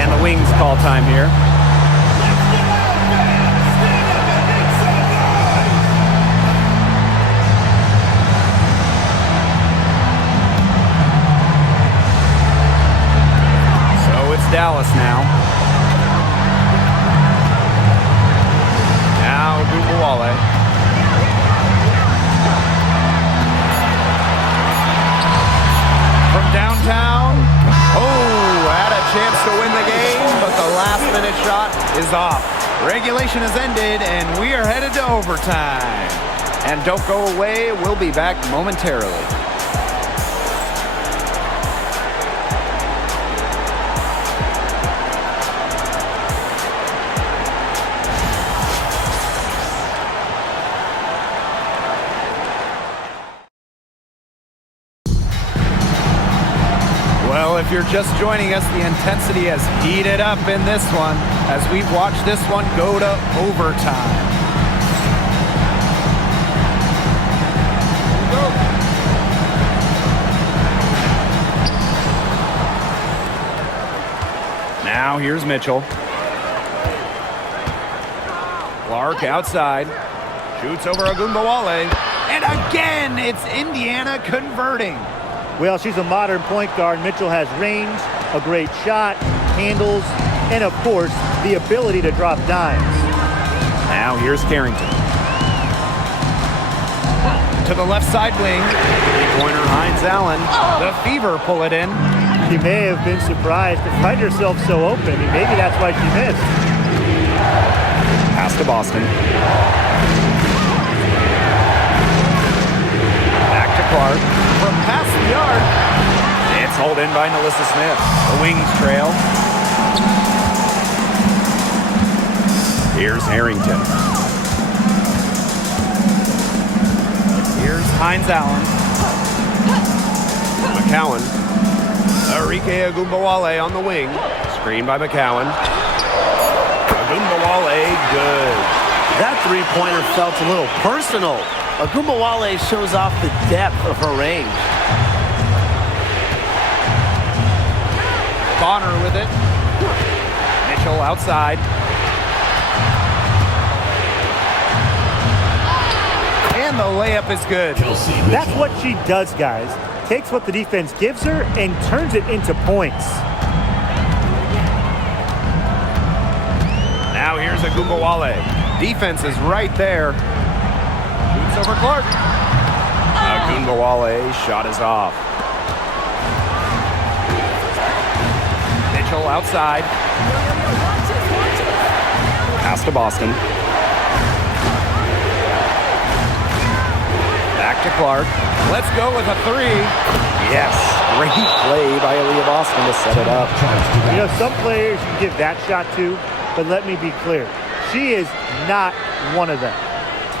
And the Wings call time here. So it's Dallas now. Now Gubawale. From downtown. Oh, had a chance to win the game, but the last-minute shot is off. Regulation has ended, and we are headed to overtime. And don't go away. We'll be back momentarily. Well, if you're just joining us, the intensity has heated up in this one as we've watched this one go to overtime. Now here's Mitchell. Clark outside. Shoots over Agumbawale. And again, it's Indiana converting. Well, she's a modern point guard. Mitchell has range, a great shot, handles, and of course, the ability to drop dimes. Now here's Carrington. To the left side wing. Three-pointer Hines Allen. The Fever pull it in. She may have been surprised to find herself so open, and maybe that's why she missed. Pass to Boston. Back to Clark. From past the arc. It's hauled in by Nalissa Smith. The Wings trail. Here's Harrington. Here's Hines Allen. McCowan. Arike Agumbawale on the wing. Screen by McCowan. Agumbawale, good. That 3-pointer felt a little personal. Agumbawale shows off the depth of her range. Bonner with it. Mitchell outside. And the layup is good. That's what she does, guys. Takes what the defense gives her and turns it into points. Now here's Agumbawale. Defense is right there. Shoots over Clark. Agumbawale, shot is off. Mitchell outside. Pass to Boston. Back to Clark. Let's go with a 3. Yes, great play by Aaliyah Boston to set it up. You know, some players you give that shot to, but let me be clear. She is not one of them.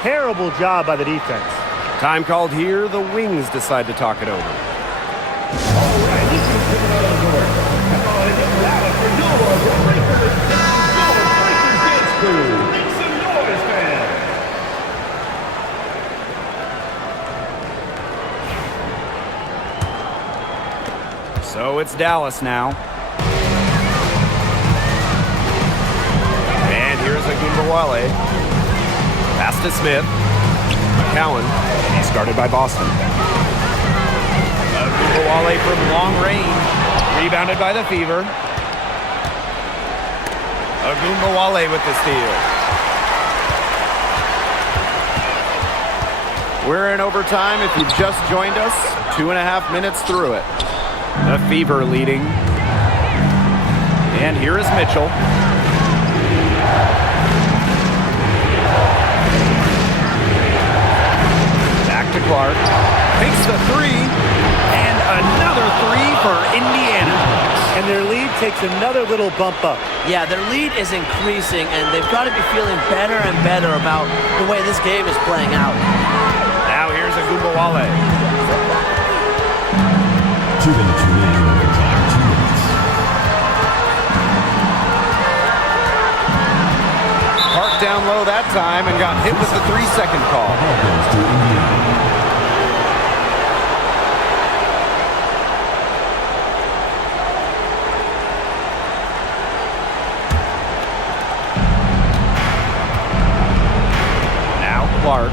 Terrible job by the defense. Time called here. The Wings decide to talk it over. So it's Dallas now. And here's Agumbawale. Pass to Smith. McCowan. He's guarded by Boston. Agumbawale from long range. Rebounded by the Fever. Agumbawale with the steal. We're in overtime. If you've just joined us, 2.5 minutes through it. The Fever leading. And here is Mitchell. Back to Clark. Takes the three. And another three for Indiana. And their lead takes another little bump up. Yeah, their lead is increasing, and they've got to be feeling better and better about the way this game is playing out. Now here's Agumbawale. 2 minutes remaining in overtime. 2 minutes. Park down low that time and got hit with the 3-second call. Ball goes to Indiana. Clark.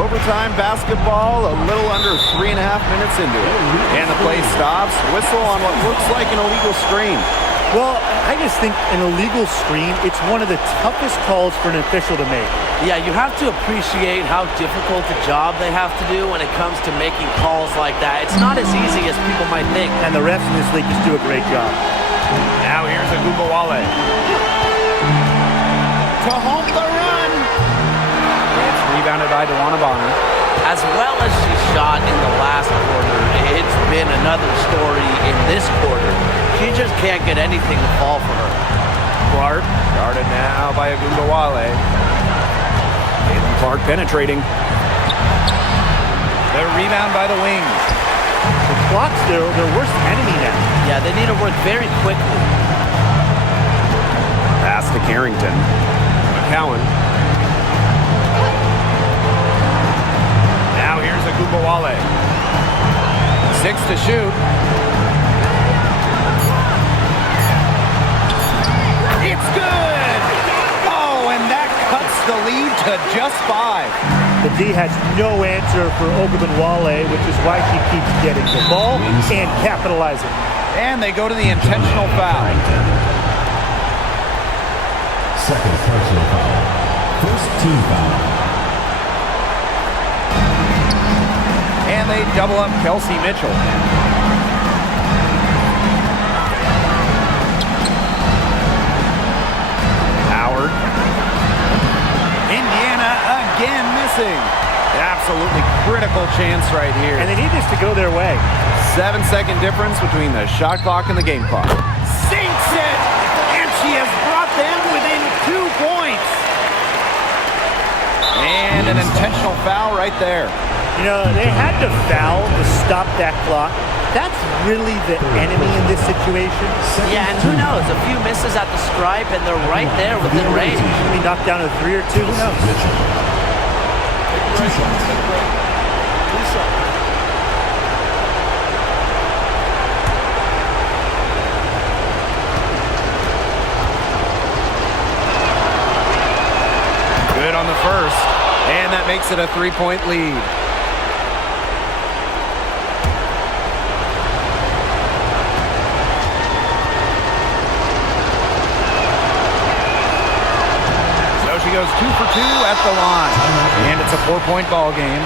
Overtime basketball, a little under 3.5 minutes into it. And the play stops. Whistle on what looks like an illegal screen. Well, I just think an illegal screen, it's one of the toughest calls for an official to make. Yeah, you have to appreciate how difficult a job they have to do when it comes to making calls like that. It's not as easy as people might think. And the refs in this league just do a great job. Now here's Agumbawale. To home the run. It's rebounded by DeWanna Bonner. As well as she shot in the last quarter, it's been another story in this quarter. She just can't get anything to fall for her. Clark, guarded now by Agumbawale. Caitlin Clark penetrating. The rebound by the Wings. The clock's their worst enemy now. Yeah, they need to work very quickly. Pass to Carrington. McCowan. Now here's Agumbawale. 6 to shoot. It's good! Oh, and that cuts the lead to just 5. The D has no answer for Ogunbowale, which is why she keeps getting the ball and capitalizing. And they go to the intentional foul. Second personal foul. First team foul. And they double up Kelsey Mitchell. Howard. Indiana again missing. An absolutely critical chance right here. And they need this to go their way. 7-second difference between the shot clock and the game clock. Sinks it! And she has brought them within 2 points. And an intentional foul right there. You know, they had to foul to stop that clock. That's really the enemy in this situation. Yeah, and who knows? A few misses at the stripe, and they're right there within range. Should we knock down a 3 or 2? Who knows? Mitchell. 2 shots. Good on the first, and that makes it a 3-point lead. She goes 2 for 2 at the line. And it's a 4-point ball game.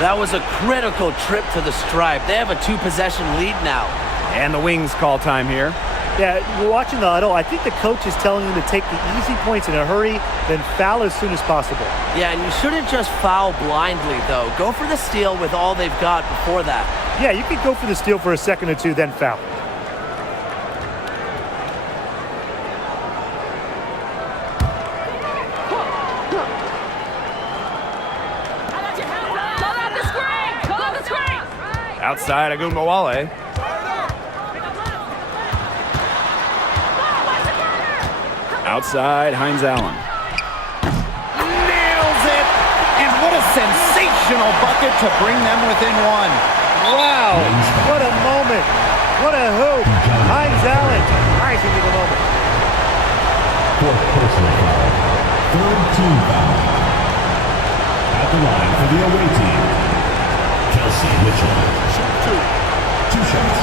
That was a critical trip to the stripe. They have a 2-possession lead now. And the Wings call time here. Yeah, we're watching the huddle. I think the coach is telling them to take the easy points in a hurry, then foul as soon as possible. Yeah, and you shouldn't just foul blindly, though. Go for the steal with all they've got before that. Yeah, you could go for the steal for a second or two, then foul. Outside Agumbawale. Outside Hines Allen. Nails it! And what a sensational bucket to bring them within one. Wow, what a moment. What a hoop. Hines Allen rising to the moment. Fourth personal foul. Third team foul. At the line for the away team, Kelsey Mitchell. Shoot 2. 2 shots.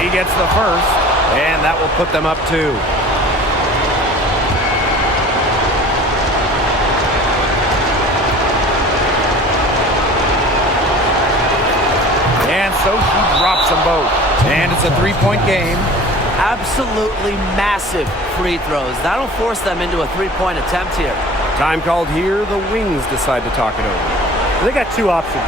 He gets the first, and that will put them up 2. And so she drops them both. And it's a 3-point game. Absolutely massive free throws. That'll force them into a 3-point attempt here. Time called here. The Wings decide to talk it over. They got 2 options.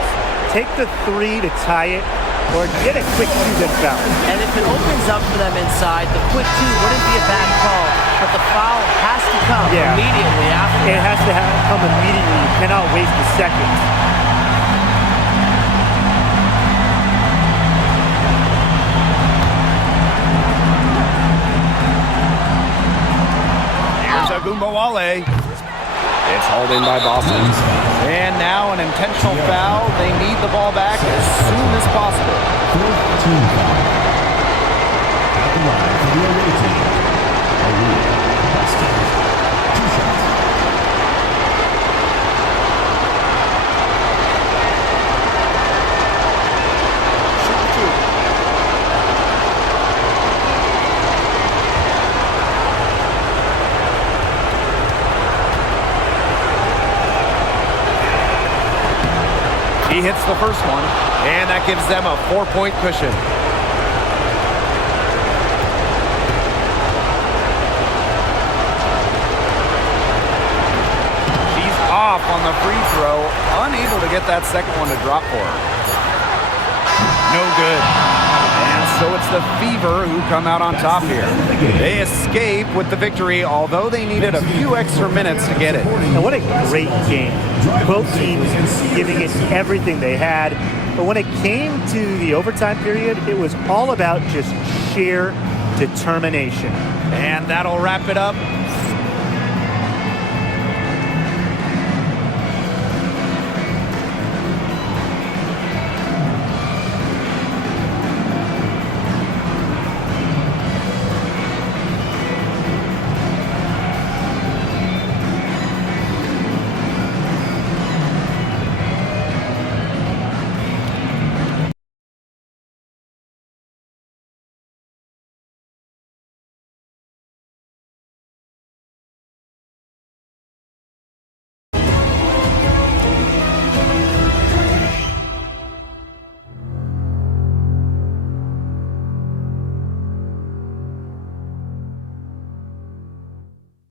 Take the 3 to tie it, or get a quick 2 then foul. And if it opens up for them inside, the quick 2 wouldn't be a bad call, but the foul has to come immediately after It that. has to come immediately. You cannot waste a second. Here's Agumbawale. It's hauled in by Boston. And now an intentional foul. They need the ball back as soon as possible. Fourth team foul. At the line for the away team, Aaliyah Boston. 2 shots. He hits the first one, and that gives them a 4-point cushion. She's off on the free throw, unable to get that second one to drop for her. No good. And so it's the Fever who come out on top here. They escape with the victory, although they needed a few extra minutes to get it. And what a great game. Both teams giving it everything they had. But when it came to the overtime period, it was all about just sheer determination. And that'll wrap it up.